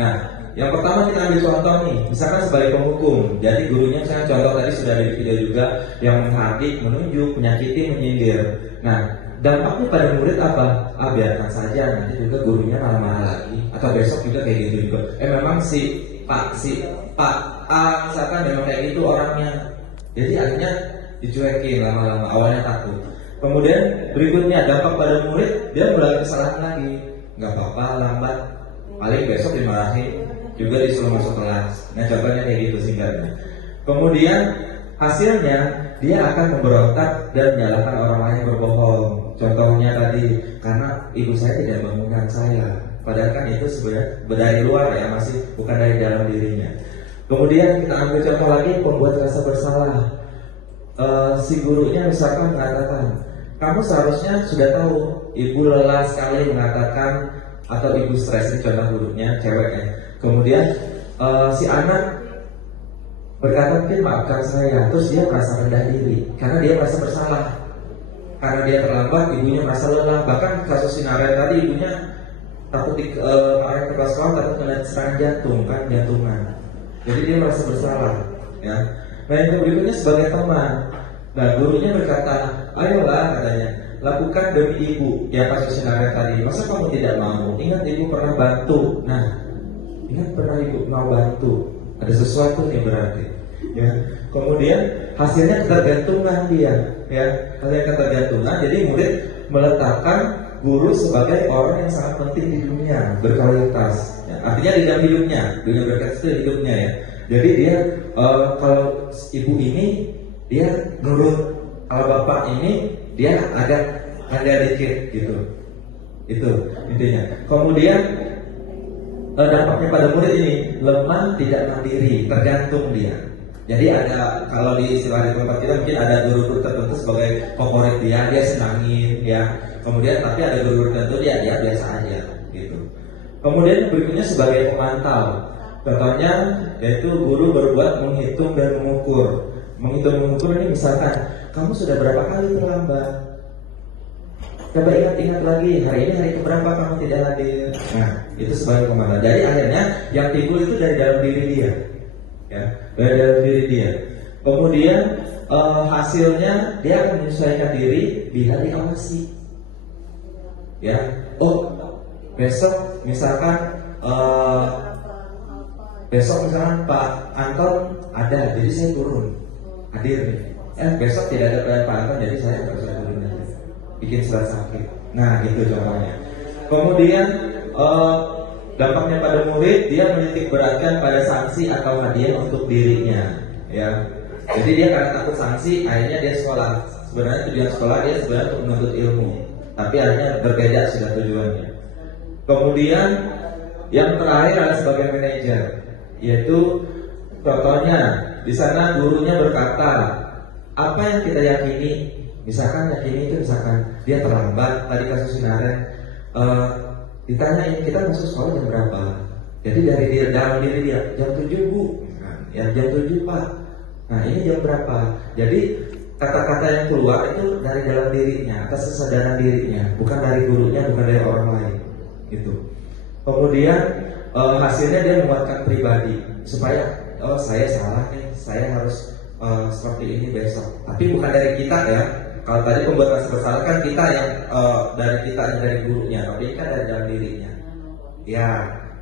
Nah, yang pertama kita ambil contoh nih, misalkan sebagai penghukum. Jadi gurunya misalkan contoh tadi sudah ada di video juga, yang menghardik, menunjuk, menyakiti, menyindir. Nah, dampaknya pada murid apa? Biarkan saja, nanti juga gurunya marah-marah lagi, atau besok juga kayak gitu juga. Memang si Pak A misalkan memang kayak gitu orangnya. Jadi akhirnya dicuekin lama-lama, awalnya takut. Kemudian berikutnya dampak pada murid, dia mulai kesalahan lagi. Nggak apa-apa, lambat, paling besok dimarahin, juga disuruh masuk kelas. Nah contohnya kayak gitu singkatnya. Kemudian hasilnya dia akan memberontak dan menyalahkan orang lain berbohong. Contohnya tadi, karena ibu saya tidak bangunkan saya, padahal kan itu sebenarnya dari luar ya, masih bukan dari dalam dirinya. Kemudian kita ambil contoh lagi, pembuat rasa bersalah. Si gurunya misalkan mengatakan, kamu seharusnya sudah tahu ibu lelah sekali mengatakan, atau ibu stres, ini contoh gurunya ceweknya. Kemudian si anak berkata, mungkin maafkan saya, terus dia merasa rendah diri karena dia merasa bersalah, karena dia terlambat, ibunya merasa lelah. Bahkan kasus Sinaren tadi, ibunya takut ke kelas sekolah, takut kena serangan jantung, kan jantungan. Jadi dia merasa bersalah, ya. Nah yang berikutnya sebagai teman. Nah gurunya berkata, ayolah katanya, lakukan demi ibu. Ya kasus Sinaren tadi, masa kamu tidak mau? Ingat ibu pernah bantu. Nah, ingat pernah ibu mau bantu. Ada sesuatu nih berarti. Ya. Kemudian hasilnya ketergantungan dia. Ya, hasilnya ketergantungan. Jadi murid meletakkan guru sebagai orang yang sangat penting di dunia, berkualitas. Ya, artinya di dalam hidupnya, dunia berkat itu hidupnya ya. Jadi dia kalau ibu ini dia nurut. Kalau bapak ini dia agak dikit gitu. Itu intinya. Kemudian dampaknya pada murid ini lemah, tidak mandiri, tergantung dia. Jadi ada, kalau di istilah di tempat kita mungkin ada guru-guru tertentu sebagai favorit dia senangin ya. Kemudian tapi ada guru-guru tertentu dia biasa aja gitu. Kemudian berikutnya sebagai pemantau. Contohnya yaitu guru berbuat menghitung dan mengukur. Mengukur ini misalkan kamu sudah berapa kali terlambat. Coba ingat lagi, hari ini hari keberapa kamu tidak hadir. Nah, itu sebagai pemantau. Jadi akhirnya yang timbul itu dari dalam diri dia. Ya, dari dalam diri dia. Kemudian hasilnya dia akan menyesuaikan diri bila diawasi. Ya, oh besok misalkan Pak Anton ada, jadi saya turun hadir nih. Besok tidak ada Pak Anton, jadi saya nggak usah turun aja. Bikin surat sakit. Nah, gitu contohnya. Kemudian dampaknya pada murid, dia menitik beratkan pada sanksi atau hadiah untuk dirinya. Ya, jadi dia karena takut sanksi, akhirnya dia sekolah. Sebenarnya tujuan sekolah dia sebenarnya untuk menuntut ilmu, tapi akhirnya berbeda sudah tujuannya. Kemudian yang terakhir adalah sebagai manajer, yaitu contohnya di sana gurunya berkata, apa yang kita yakini, misalkan yakini itu misalkan dia terlambat, tadi kasus Sinaren, ditanyain kita masuk sekolah jam berapa, jadi dari dalam diri dia jam 7 bu, ya jam 7 pak, nah ini jam berapa, jadi kata-kata yang keluar itu dari dalam dirinya, atas kesadaran dirinya, bukan dari gurunya, bukan dari orang lain gitu. Kemudian hasilnya dia menguatkan pribadi supaya saya salah nih, saya harus seperti ini besok. Tapi bukan dari kita ya. Kalau tadi pembuat rasa bersalah kan kita yang dari kita yang dari gurunya, tapi ini kan dari dalam dirinya. Ya,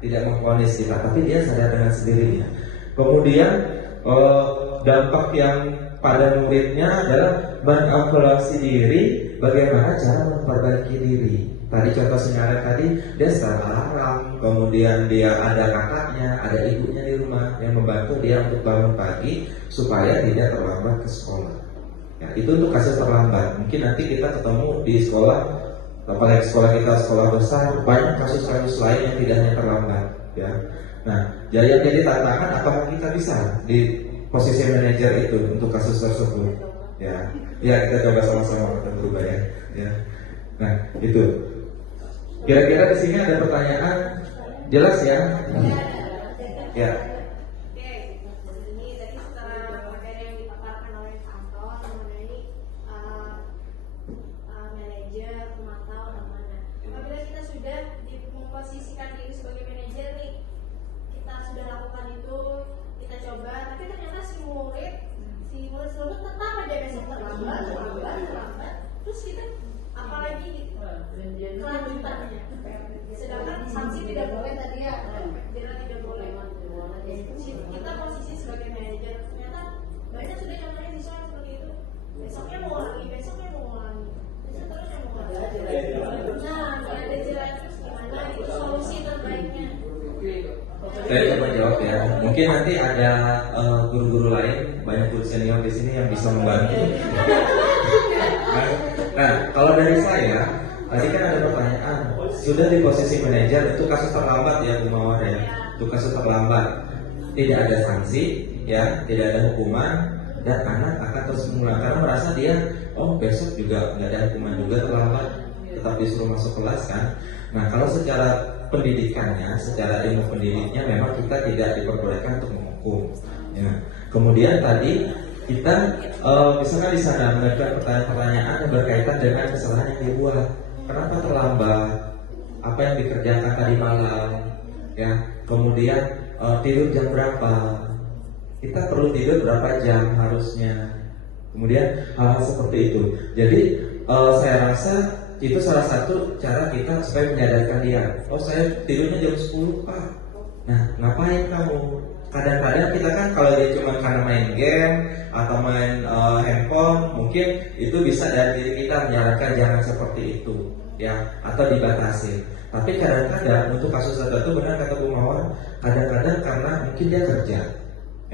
tidak memvonis kita, tapi dia sadar dengan sendirinya. Kemudian dampak yang pada muridnya adalah mengevaluasi diri, bagaimana cara memperbaiki diri. Tadi contoh Sinaren tadi, dia secara alarm, kemudian dia ada kakaknya, ada ibunya di rumah yang membantu dia untuk bangun pagi supaya tidak terlambat ke sekolah. Ya, itu untuk kasus terlambat. Mungkin nanti kita ketemu di sekolah, apalagi sekolah kita sekolah besar, banyak kasus-kasus lain yang tidak hanya terlambat. Ya, nah jadi tantangan apakah kita bisa di posisi manajer itu untuk kasus tersebut. Ya, kita coba sama-sama tentu ya. Ya, nah itu. Kira-kira di sini ada pertanyaan jelas ya? Ya. Ini tadi setelah materi yang dipaparkan oleh Anton mengenai manajer, pemantau, dan mana. Apabila kita sudah memposisikan diri sebagai manajer nih, kita sudah lakukan itu, kita coba, tapi ternyata si murid tersebut tetap aja besok terlambat, terus kita apalagi kelanjutannya, sedangkan sanksi tidak boleh tadi ya, jelas tidak boleh. Kita posisi sebagai manajer, ternyata banyak sudah contohnya siswa yang seperti itu, besoknya mau ulangi, terus yang mau ulangi. Nah, ada jelas terus gimana itu solusi terbaiknya. Saya coba jawab ya. Mungkin nanti ada guru-guru lain, banyak guru senior di sini yang bisa membantu. Nah, kalau dari saya, tadi kan ada pertanyaan, sudah di posisi manajer itu kasus terlambat ya Bu Mawar ya, itu kasus terlambat, tidak ada sanksi ya, tidak ada hukuman, dan anak akan terus mengulang karena merasa dia, besok juga nggak ada hukuman juga terlambat, tetap disuruh masuk kelas kan. Nah, kalau secara pendidikannya, secara ilmu pendidiknya memang kita tidak diperbolehkan untuk menghukum. Ya. Kemudian tadi kita misalkan di sana mengajukan pertanyaan-pertanyaan yang berkaitan dengan kesalahan yang dibuat. Kenapa terlambat? Apa yang dikerjakan tadi malam? Ya. Kemudian tidur jam berapa? Kita perlu tidur berapa jam harusnya? Kemudian hal-hal seperti itu. Jadi saya rasa itu salah satu cara kita supaya menyadarkan dia. Saya tidurnya jam 10 Pak. Nah, ngapain kamu? Kadang-kadang kita kan kalau dia cuma karena main game atau main handphone, mungkin itu bisa dari diri kita menyarankan jangan seperti itu, ya, atau dibatasi. Tapi kadang-kadang untuk kasus tertentu benar kata Bu Mawar, kadang-kadang karena mungkin dia kerja,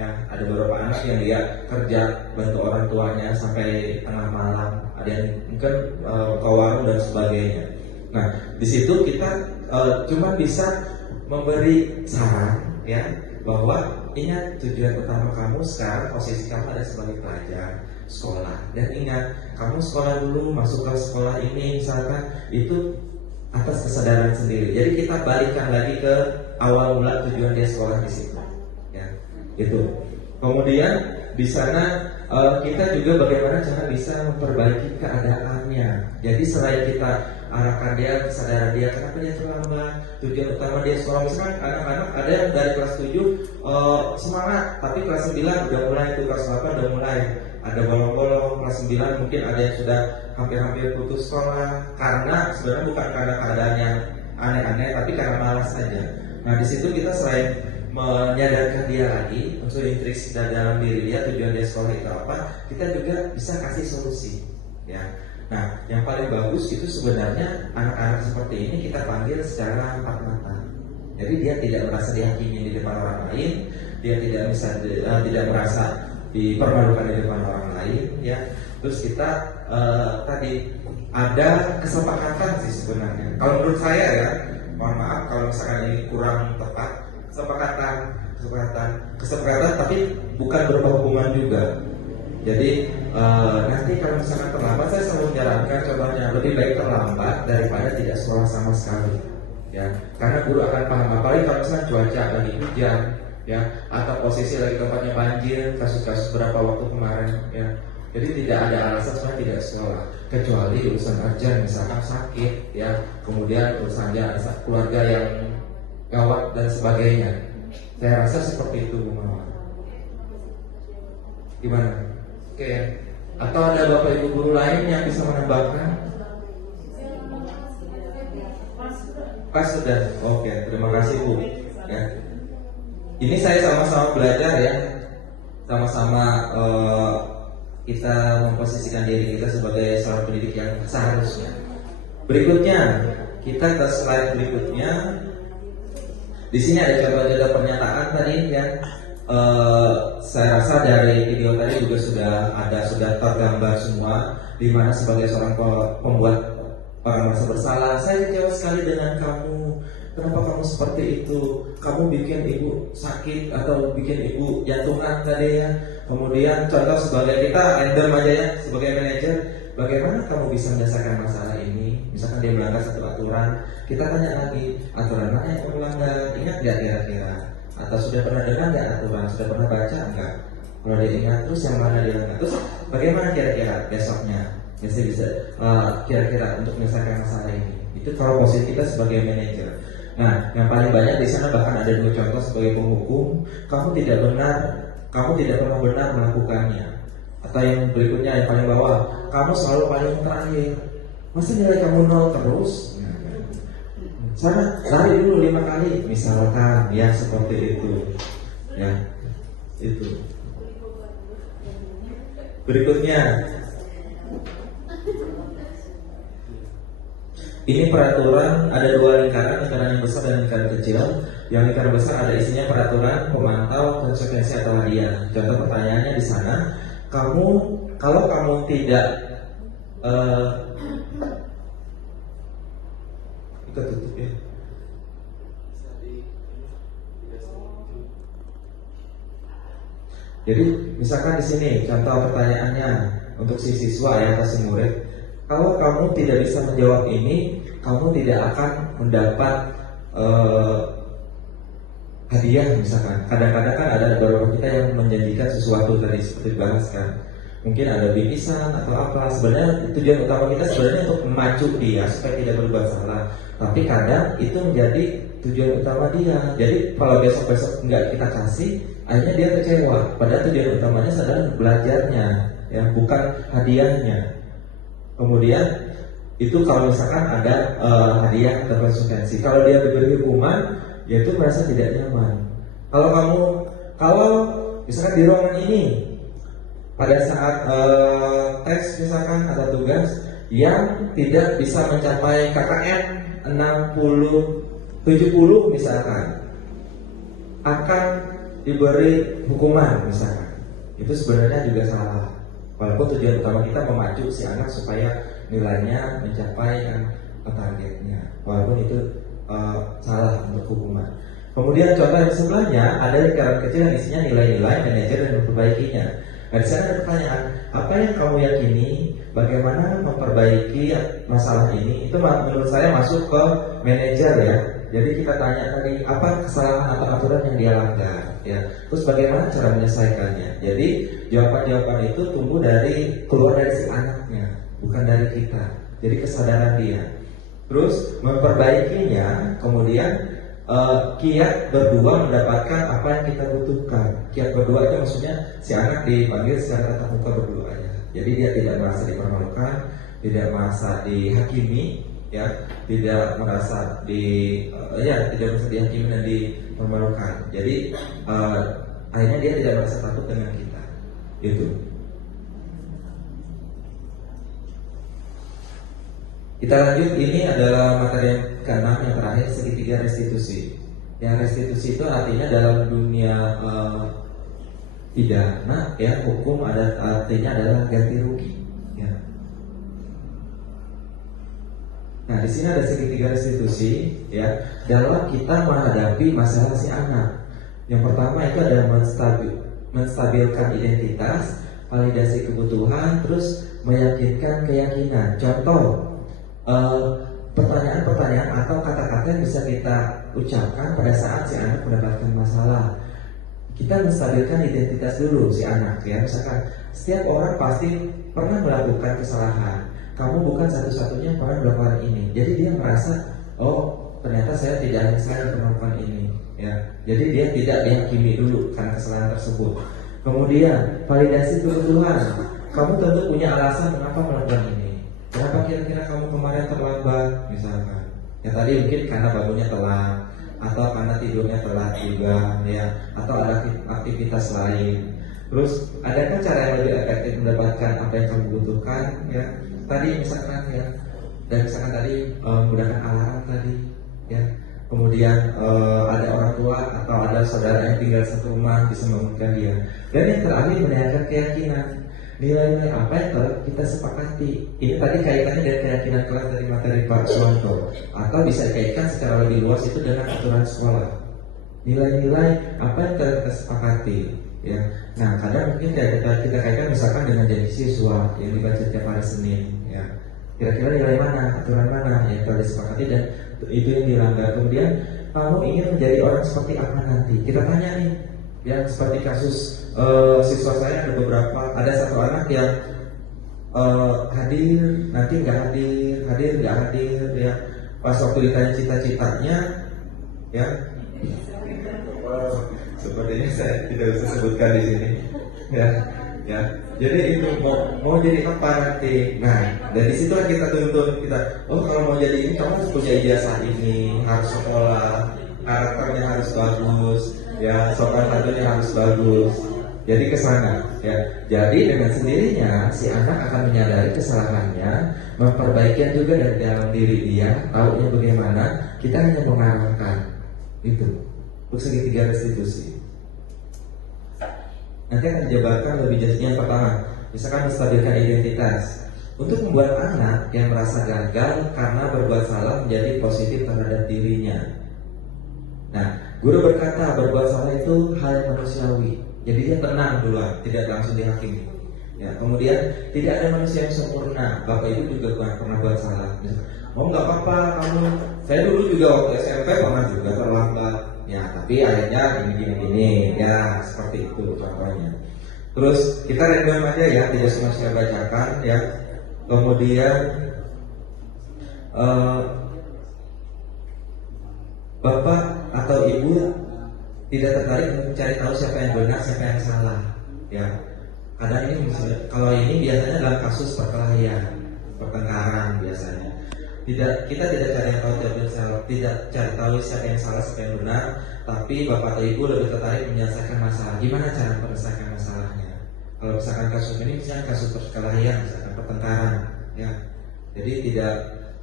Ya, ada beberapa anak yang dia kerja bantu orang tuanya sampai tengah malam, ada yang mungkin ke warung dan sebagainya. Nah, di situ kita cuma bisa memberi saran ya, bahwa ingat tujuan utama kamu sekarang, posisi kamu ada sebagai pelajar sekolah, dan ingat kamu sekolah dulu, masuk ke sekolah ini misalkan itu atas kesadaran sendiri. Jadi kita balikkan lagi ke awal mula tujuan dia sekolah di situ ya, itu. Kemudian di sana kita juga bagaimana cara bisa memperbaiki keadaannya. Jadi selain kita arahkan dia, kesadaran dia kenapa dia terlambat, tujuan utama dia sekolah. Misalkan anak-anak ada yang dari kelas 7 semangat, tapi kelas 9 udah mulai, itu kelas 8 udah mulai ada bolong-bolong, kelas 9 mungkin ada yang sudah hampir-hampir putus sekolah, karena sebenarnya bukan karena keadaan yang aneh-aneh, tapi karena malas saja. Nah di situ kita selain menyadarkan dia lagi unsur intrinsik dalam diri dia, tujuan dia sekolah itu apa, kita juga bisa kasih solusi ya. Nah yang paling bagus itu sebenarnya anak-anak seperti ini kita panggil secara empat mata. Jadi dia tidak merasa dihakimi di depan orang lain, dia tidak merasa dipermalukan di depan orang lain ya. Terus kita tadi ada kesepakatan sih sebenarnya. Kalau menurut saya ya, mohon maaf kalau misalkan ini kurang tepat, kesepakatan tapi bukan berupa hukuman juga. Jadi nanti kalau misalkan terlambat, saya selalu menyarankan contohnya lebih baik terlambat daripada tidak sekolah sama sekali ya, karena guru akan paham. Apalagi kalau misalkan cuaca lagi hujan ya, atau posisi lagi tempatnya banjir, kasus-kasus berapa waktu kemarin ya. Jadi tidak ada alasan sebenarnya tidak sekolah, kecuali urusan urgent misalkan sakit ya, kemudian urusannya keluarga yang gawat dan sebagainya. Saya rasa seperti itu Bu Mawar. Gimana? Oke. Atau ada Bapak Ibu guru lain yang bisa menambahkan? Pas sudah. Oke, terima kasih Bu. Ya. Ini saya sama-sama belajar ya, sama-sama kita memposisikan diri kita sebagai seorang pendidik yang seharusnya. Berikutnya kita ke slide berikutnya. Di sini ada contoh-contoh pernyataan tadi ya. Saya rasa dari video tadi juga sudah tergambar semua, di mana sebagai seorang pembuat orang merasa bersalah, saya kecewa sekali dengan kamu. Kenapa kamu seperti itu? Kamu bikin ibu sakit atau bikin ibu jantungan tadi ya. Kemudian contoh sebagai kita endem aja ya, sebagai manajer, bagaimana kamu bisa menyelesaikan masalah ini? Misalkan dia melanggar satu aturan, kita tanya lagi, aturan mana yang melanggar? Ingat nggak kira-kira? Atau sudah pernah dengar nggak aturan? Sudah pernah baca nggak? Kalau dia ingat, terus yang mana dia langgar? Terus bagaimana kira-kira besoknya? Biasanya bisa kira-kira untuk menyelesaikan masalah ini. Itu kalau posisi kita sebagai manajer. Nah, yang paling banyak di sana bahkan ada 2 contoh sebagai penghukum. Kamu tidak pernah benar melakukannya. Atau yang berikutnya yang paling bawah, kamu selalu paling terakhir. Masa nilai kamu 0 terus? Sana lari dulu 5 kali, misalkan ya seperti itu. Ya, itu. Berikutnya, ini peraturan, ada 2 lingkaran yang besar dan lingkaran kecil. Yang lingkaran besar ada isinya peraturan, pemantau, konsekuensi atau hadiah. Contoh pertanyaannya di sana, kalau kamu tidak kita tutup ya. Jadi misalkan di sini contoh pertanyaannya untuk si siswa ya atau si murid, kalau kamu tidak bisa menjawab ini, kamu tidak akan mendapat hadiah misalkan. Kadang-kadang kan ada beberapa kita yang menjanjikan sesuatu tadi seperti dibahaskan. Mungkin ada bingkisan atau apa. Sebenarnya tujuan utama kita sebenarnya untuk memacu dia supaya tidak berbuat salah. Tapi kadang itu menjadi tujuan utama dia. Jadi kalau besok-besok nggak kita kasih, akhirnya dia kecewa. Padahal tujuan utamanya adalah belajarnya, ya bukan hadiahnya. Kemudian itu kalau misalkan ada hadiah atau konsekuensi. Kalau dia diberi hukuman, dia itu merasa tidak nyaman. Kalau misalkan di ruangan ini pada saat tes misalkan atau tugas yang tidak bisa mencapai KKM 60-70 misalkan, akan diberi hukuman misalkan, itu sebenarnya juga salah. Walaupun tujuan utama kita memacu si anak supaya nilainya mencapai targetnya, walaupun itu salah untuk hukuman. Kemudian contoh yang sebelahnya ada lingkaran kecil yang isinya nilai-nilai, manajer dan memperbaikinya. Nah, di sana ada pertanyaan, apa yang kamu yakini, bagaimana memperbaiki masalah ini? Itu menurut saya masuk ke manajer ya. Jadi kita tanya tadi apa kesalahan atau aturan yang dia langgar, ya. Terus bagaimana cara menyelesaikannya? Jadi jawaban-jawaban itu tumbuh keluar dari si anaknya, bukan dari kita. Jadi kesadaran dia. Terus memperbaikinya, kemudian kiat berdua mendapatkan apa yang kita butuhkan. Kiat berdua itu maksudnya si anak dipanggil secara tatap muka berdua ya. Jadi dia tidak merasa dipermalukan, tidak merasa dihakimi, ya, tidak merasa tidak merasa dihakimi dan dipermalukan. Jadi akhirnya dia tidak merasa takut dengan kita. Itu. Kita lanjut, ini adalah materi yang ke-6 yang terakhir, segitiga restitusi. Yang restitusi itu artinya dalam dunia pidana ya, hukum artinya adalah ganti rugi. Ya. Nah, di sini ada segitiga restitusi ya, dalam kita menghadapi masalah si anak. Yang pertama itu adalah menstabilkan identitas, validasi kebutuhan, terus meyakinkan keyakinan. Contoh, pertanyaan-pertanyaan atau kata-kata yang bisa kita ucapkan pada saat si anak mendapatkan masalah. Kita menstabilkan identitas dulu si anak ya. Misalkan setiap orang pasti pernah melakukan kesalahan. Kamu bukan satu-satunya yang pernah melakukan ini. Jadi dia merasa, oh ternyata saya tidak hanya saya yang melakukan ini ya. Jadi dia tidak dihakimi dulu karena kesalahan tersebut. Kemudian validasi kebutuhan. Kamu tentu punya alasan mengapa melakukan ini. Kenapa kira-kira kamu kemarin terlambat misalkan? Ya tadi mungkin karena bangunnya telat, atau karena tidurnya telat juga ya, atau ada aktivitas lain. Terus adakah cara yang lebih efektif mendapatkan apa yang kamu butuhkan ya? Tadi misalkan ya, dan misalkan tadi menggunakan alarm tadi ya. Kemudian ada orang tua atau ada saudara yang tinggal satu rumah bisa membangunkan dia. Dan yang terakhir menanyakan keyakinan. Nilai-nilai apa yang telah kita sepakati. Ini tadi kaitannya dengan keyakinan kelas dari materi Pak Suwanto, atau bisa dikaitkan secara lebih luas itu dengan aturan sekolah. Nilai-nilai apa yang telah kita sepakati ya. Nah kadang mungkin kita kaitkan misalkan dengan janji siswa yang dibaca tiap hari Senin ya. Kira-kira nilai mana, aturan mana yang telah disepakati dan itu yang dilanggar. Kemudian kamu ingin menjadi orang seperti apa nanti? Kita tanya nih ya, seperti kasus siswa saya ada beberapa, ada satu anak yang hadir, nanti nggak hadir nggak hadir ya. Pas waktu ditanya cita-citanya ya, sepertinya saya tidak bisa sebutkan di sini ya. Jadi itu mau jadi apa nanti. Nah dari situ kita tuntun kita, oh kalau mau jadi ini kamu harus punya ijazah ini, harus sekolah, karakternya harus bagus ya, sopan santunnya harus bagus. Jadi ke sana ya. Jadi dengan sendirinya si anak akan menyadari kesalahannya, memperbaikinya juga dari dalam diri dia, tahunya bagaimana. Kita hanya mengarahkan itu untuk segitiga restitusi. Nanti akan dijabarkan lebih jelasnya. Yang pertama, misalkan menstabilkan identitas. Untuk membuat anak yang merasa gagal karena berbuat salah menjadi positif terhadap dirinya. Nah, guru berkata berbuat salah itu hal yang manusiawi. Jadi dia tenang duluan, tidak langsung dihakimi. Ya, kemudian tidak ada manusia yang sempurna. Bapak ibu juga pernah buat salah. Oh nggak apa-apa kamu. Saya dulu juga waktu SMP pernah juga terlambat. Ya, tapi akhirnya gini ya, seperti itu contohnya. Terus kita random aja ya, tidak semua saya bacakan ya. Kemudian bapak atau ibu tidak tertarik untuk mencari tahu siapa yang benar, siapa yang salah ya. Karena ini kalau ini biasanya dalam kasus perkelahian, pertengkaran biasanya. Kita tidak cari tahu tidak cari tahu siapa yang salah, siapa yang benar, tapi bapak atau ibu lebih tertarik menyelesaikan masalah. Gimana cara menyelesaikan masalahnya? Kalau misalkan kasus ini misalnya kasus perkelahian, misalkan pertengkaran, ya. Jadi tidak,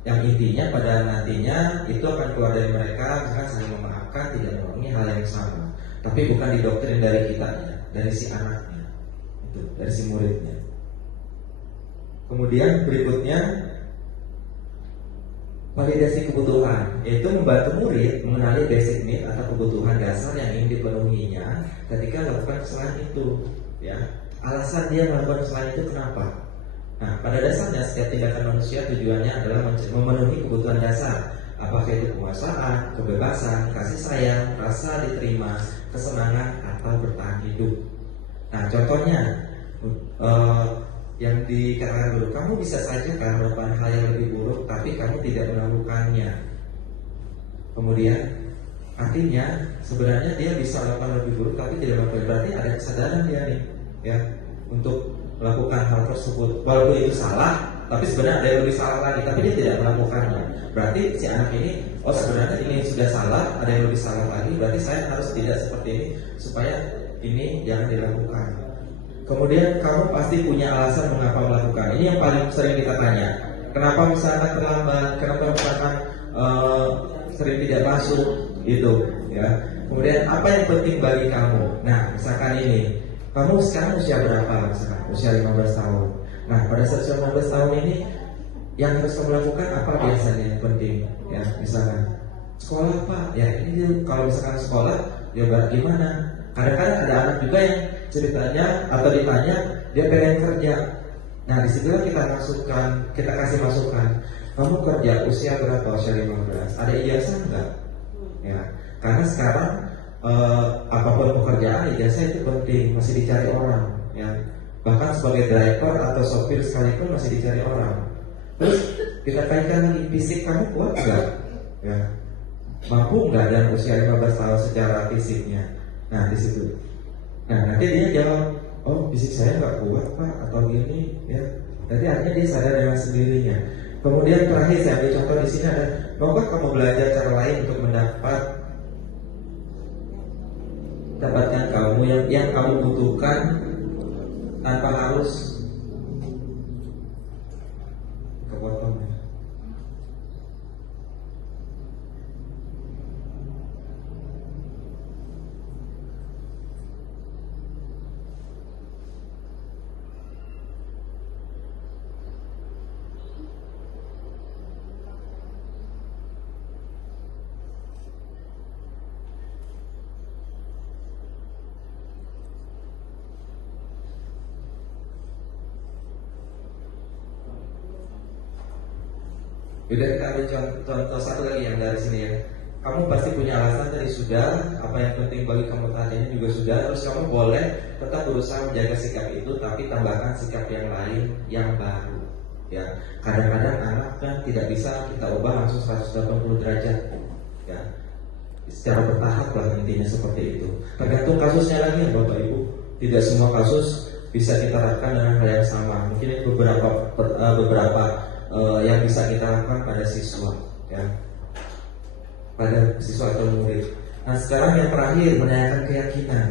yang intinya pada nantinya itu akan keluar dari mereka misalkan saling memaafkan, tidak mengulangi hal yang sama. tapi bukan didoktrin dari kitanya, dari si anaknya, itu dari si muridnya. Kemudian berikutnya validasi kebutuhan, yaitu membantu murid mengenali basic need atau kebutuhan dasar yang ingin dipenuhinya ketika melakukan kesalahan itu. Ya, alasan dia melakukan kesalahan itu kenapa? Nah, pada dasarnya setiap tindakan manusia tujuannya adalah memenuhi kebutuhan dasar, apakah itu penguasaan, kebebasan, kasih sayang, rasa diterima, kesenangan, atau bertahan hidup. Nah, contohnya yang dikatakan dulu, kamu bisa saja kan melakukan hal yang lebih buruk, tapi kamu tidak melakukannya. Kemudian artinya sebenarnya dia bisa melakukan lebih buruk tapi tidak melakukan, berarti ada kesadaran dia nih, ya, untuk melakukan hal tersebut. Walaupun itu salah, tapi sebenarnya ada yang lebih salah lagi, tapi dia tidak melakukannya. Berarti si anak ini, oh sebenarnya ini sudah salah, ada yang lebih salah lagi, berarti saya harus tidak seperti ini supaya ini jangan dilakukan. Kemudian kamu pasti punya alasan mengapa melakukan. Ini yang paling sering kita tanya. Kenapa misalkan terlambat? Kenapa misalkan sering tidak masuk? Itu, ya. Kemudian apa yang penting bagi kamu? Nah, misalkan ini, kamu sekarang usia berapa? Misalkan usia 15 tahun. Nah, pada saat usia 15 tahun ini, yang harus kamu lakukan apa biasanya yang penting? Ya, misalkan sekolah apa? Ya, ini kalau misalkan sekolah, ya gimana? Kadang-kadang ada anak juga yang ceritanya atau ditanya dia pengen kerja. Nah, disitulah kita kasih masukan. Kamu kerja usia berapa? Usia 15. Ada ijazah enggak? Ya, karena sekarang apapun pekerjaan ijazah itu penting, masih dicari orang. Ya, bahkan sebagai driver atau sopir sekalipun masih dicari orang. Terus kita kaitkan lagi, fisik kamu kuat enggak? Ya, mampu enggak dalam usia 15 tahun secara fisiknya? Nah, di situ. Nah, nanti dia jawab, oh fisik saya nggak kuat pak, atau gini, ya. Jadi artinya dia sadar dengan sendirinya. Kemudian terakhir saya ambil contoh di sini ada, maukah kamu belajar cara lain untuk mendapatkan kamu yang kamu butuhkan tanpa harus kepotong. Udah, kita ambil contoh satu lagi yang dari sini ya. Kamu pasti punya alasan tadi sudah, apa yang penting bagi kamu saat ini juga sudah. Terus kamu boleh tetap berusaha menjaga sikap itu, tapi tambahkan sikap yang lain yang baru. Ya, kadang-kadang anak kan tidak bisa kita ubah langsung 180 derajat. Ya, secara bertahap lah intinya seperti itu. Tergantung kasusnya lagi ya Bapak Ibu. Tidak semua kasus bisa kita lakukan dengan hal yang sama. Mungkin beberapa yang bisa kita lakukan pada siswa, ya, pada siswa atau murid. Nah, sekarang yang terakhir, menanyakan keyakinan.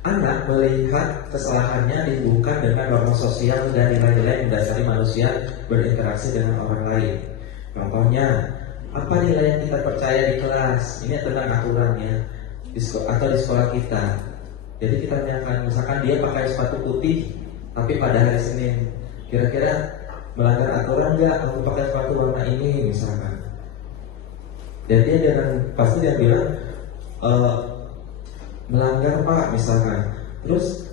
Anak melihat kesalahannya dihubungkan dengan norma sosial dan nilai-nilai mendasari manusia berinteraksi dengan orang lain. Contohnya, apa nilai yang kita percaya di kelas? Ini tentang aturannya atau di sekolah kita. Jadi kita tanyakan, misalkan dia pakai sepatu putih, tapi pada hari Senin, kira-kira melanggar aturan nggak? Kamu pakai sepatu warna ini misalkan. Dan dia pasti dia bilang melanggar pak misalkan. Terus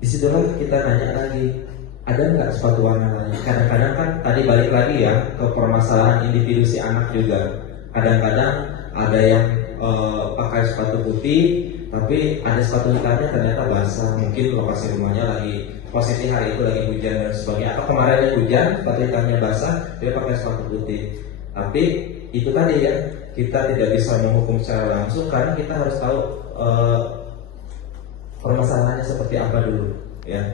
disitulah kita nanya lagi, ada nggak sepatu warna lain? Kadang-kadang kan tadi balik lagi ya ke permasalahan individu si anak juga. Kadang-kadang ada yang pakai sepatu putih, tapi ada sepatu hitamnya ternyata basah. Mungkin lokasi rumahnya lagi posisi hari itu lagi hujan dan sebagainya, atau kemarinnya hujan, sepatu hitamnya basah, dia pakai sepatu putih. Tapi itu tadi ya, kita tidak bisa menghukum secara langsung karena kita harus tahu permasalahannya seperti apa dulu, ya.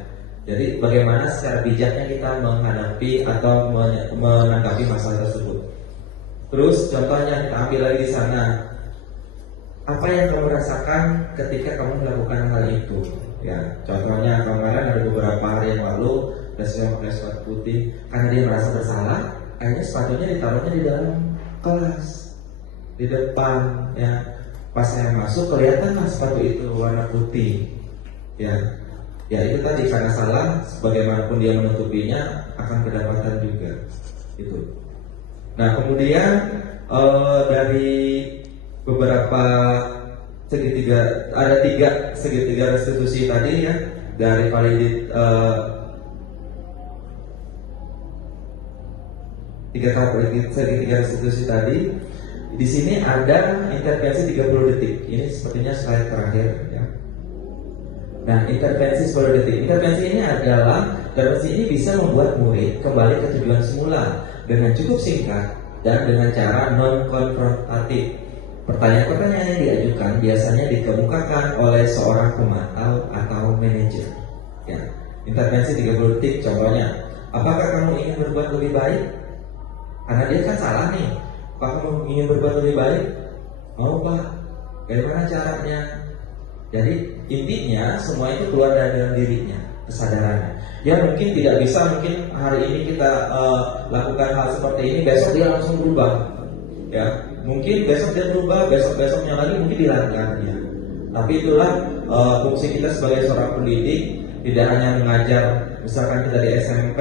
Jadi bagaimana secara bijaknya kita menghadapi atau menanggapi masalah tersebut. Terus contohnya kita ambil lagi di sana, apa yang kamu rasakan ketika kamu melakukan hal itu? Ya, contohnya kemarin ada beberapa hari yang lalu dan saya pakai sepatu putih karena dia merasa bersalah, akhirnya sepatunya ditaruhnya di dalam kelas. di depan ya. Pas saya masuk kelihatan lah sepatu itu warna putih ya. Ya itu tadi, karena salah bagaimanapun dia menutupinya akan kedapatan juga itu. Nah kemudian dari beberapa segitiga, ada 3 segitiga restitusi tadi ya, dari validit 3 tahap segitiga restitusi tadi. Di sini ada intervensi 30 detik. Ini sepertinya slide terakhir ya. Nah, intervensi 10 detik. Intervensi ini bisa membuat murid kembali ke tujuan semula dengan cukup singkat dan dengan cara non-konfrontatif. Pertanyaan-pertanyaan yang diajukan biasanya dikemukakan oleh seorang pemantau atau manajer. Ya. Intervensi 30 detik contohnya. Apakah kamu ingin berbuat lebih baik? Karena dia kan salah nih. Apakah kamu ingin berbuat lebih baik? Mau Pak. Bagaimana caranya? Jadi intinya semua itu keluar dari dalam dirinya, kesadarannya. Ya mungkin tidak bisa, mungkin hari ini kita lakukan hal seperti ini, besok dia langsung berubah. Ya, mungkin besok dia berubah, besoknya lagi mungkin dilanggarnya. Tapi itulah fungsi kita sebagai seorang pendidik, tidak hanya mengajar, misalkan kita di SMP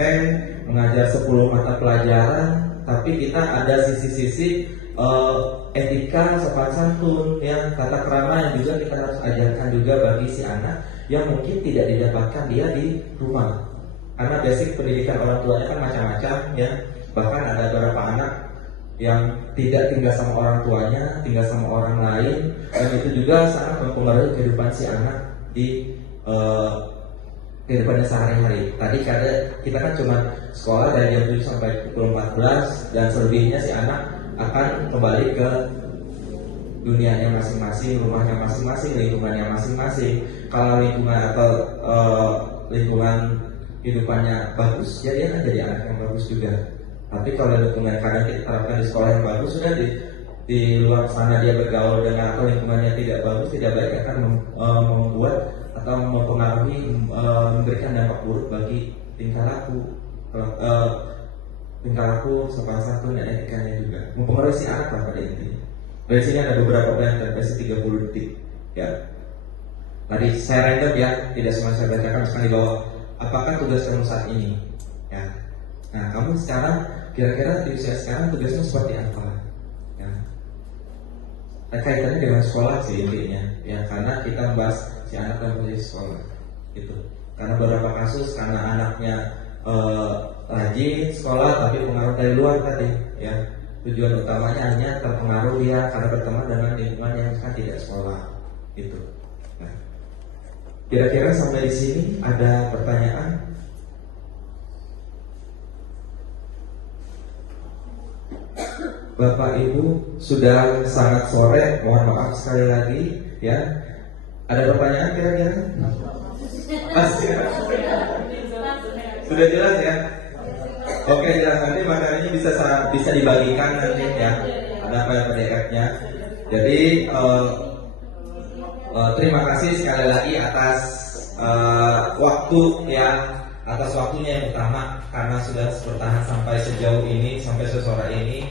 mengajar 10 mata pelajaran, tapi kita ada sisi-sisi etika, sopan santun, ya, tata krama yang juga kita harus ajarkan juga bagi si anak yang mungkin tidak didapatkan dia di rumah. Karena basic pendidikan orang tuanya kan macam-macam, ya. Bahkan ada beberapa anak yang tidak tinggal sama orang tuanya, tinggal sama orang lain, dan itu juga sangat mempengaruhi kehidupan si anak di kehidupannya sehari-hari. Tadi kita kan cuma sekolah dari jam 7 sampai pukul 14, dan selebihnya si anak akan kembali ke dunianya masing-masing, rumahnya masing-masing, lingkungannya masing-masing. Kalau lingkungan atau lingkungan hidupannya bagus, ya dia akan jadi anak yang bagus juga. Tapi kalau lingkungan kadang kita terapkan di sekolah yang bagus, sudah di luar sana dia bergaul dengan atau lingkungannya tidak bagus, tidak baik, akan membuat atau mempengaruhi, memberikan dampak buruk bagi tingkah laku, sopan santun, dan etikanya juga. Mempengaruhi si anak lah pada intinya. Dari sini ada beberapa poin intervensi 30 detik. Ya. Tadi saya random ya, tidak semua saya bacakan. Misalkan di bawah, apakah tugas kamu saat ini? Ya. Nah, kamu sekarang kira-kira di usia sekarang tugasmu seperti apa? Ya. Kaitannya dengan sekolah sih intinya. Ya, karena kita membahas si anak dalam posisi sekolah. Gitu. Karena beberapa kasus karena anaknya rajin sekolah tapi pengaruh dari luar tadi, ya. Tujuan utamanya hanya terpengaruh dia karena berteman dengan lingkungan yang kan tidak sekolah, gitu. Nah, kira-kira sampai di sini ada pertanyaan? Bapak Ibu, sudah sangat sore, mohon maaf sekali lagi, ya. Ada pertanyaan kira-kira? Sudah jelas ya? Oke, jelas. Nanti materinya bisa dibagikan nanti ya. Ada PDF-nya. Jadi terima kasih sekali lagi atas waktu ya, atas waktunya yang utama karena sudah bertahan sampai sejauh ini, sampai sore ini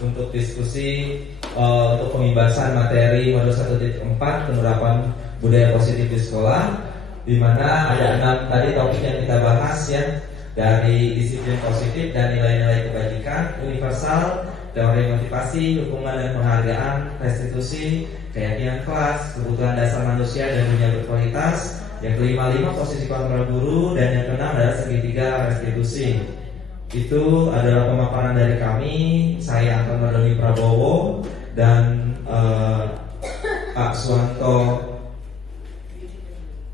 untuk diskusi untuk pembebasan materi modul 1.4 penerapan budaya positif di sekolah, di mana ada 6 tadi topik yang kita bahas ya, dari disiplin positif dan nilai-nilai kebajikan, universal, teori motivasi, hukuman dan penghargaan, restitusi, keyakinan kelas, kebutuhan dasar manusia dan dunia berkualitas. Yang kelima, posisi kontrol guru, dan yang keenam adalah segitiga restitusi. Itu adalah pemaparan dari kami. Saya Anton Mardhani Prabowo dan Pak Suwanto.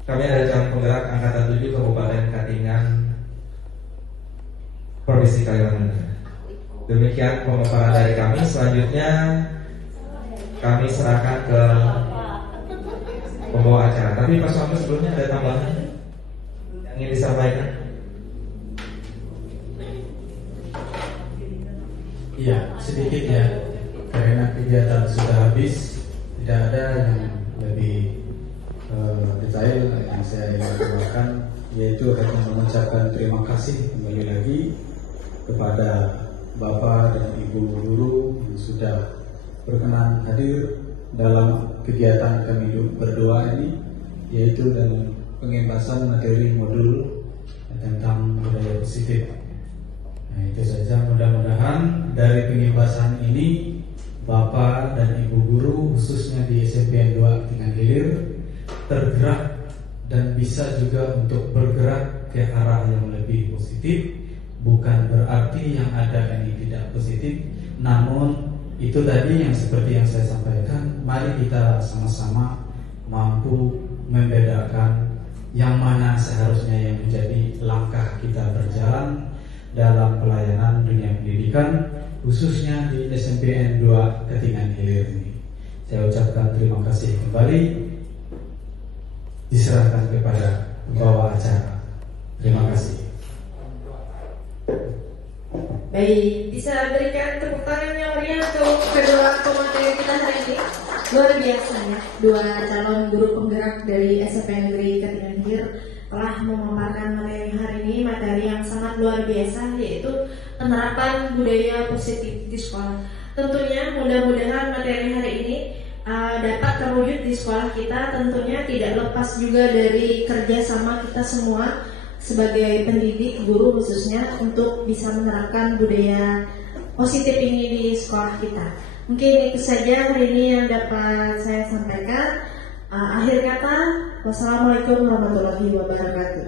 Kami adalah calon penggerak Angkatan 7 Kabupaten Katingan, Provinsi Kalimantan Tengah. Demikian pemaparan dari kami. Selanjutnya kami serahkan ke pembawa acara. Tapi Pak Suwanto, sebelumnya ada tambahan yang ingin disampaikan? Iya, sedikit ya. Karena kegiatan sudah habis, tidak ada yang lebih detail yang saya ingin tambahkan, yaitu hanya mengucapkan terima kasih kembali lagi kepada Bapak dan Ibu guru yang sudah berkenan hadir dalam kegiatan kami berdua ini, yaitu dalam pengembasan materi modul tentang budaya positif. Nah, itu saja, mudah-mudahan dari pengembasan ini Bapak dan Ibu guru khususnya di SMPN 2 Ketinggian Hilir tergerak dan bisa juga untuk bergerak ke arah yang lebih positif. Bukan berarti yang ada ini tidak positif, namun itu tadi yang seperti yang saya sampaikan, mari kita sama-sama mampu membedakan yang mana seharusnya yang menjadi langkah kita berjalan dalam pelayanan dunia pendidikan, khususnya di SMPN 2 Ketinggian Hilir ini. Saya ucapkan terima kasih kembali, diserahkan kepada pembawa acara. Terima kasih. Baik, bisa berikan tepuk tangan yang meriah untuk kedua pemateri kita hari ini. Luar biasa ya, dua calon guru penggerak dari SMPN Negeri Ketinggian Hilir telah memaparkan materi hari ini, materi yang sangat luar biasa, yaitu penerapan budaya positif di sekolah. Tentunya mudah-mudahan materi hari ini dapat terwujud di sekolah kita. Tentunya tidak lepas juga dari kerjasama kita semua sebagai pendidik, guru khususnya, untuk bisa menerapkan budaya positif ini di sekolah kita. Mungkin itu saja hari ini yang dapat saya sampaikan. Akhir kata, wassalamualaikum warahmatullahi wabarakatuh.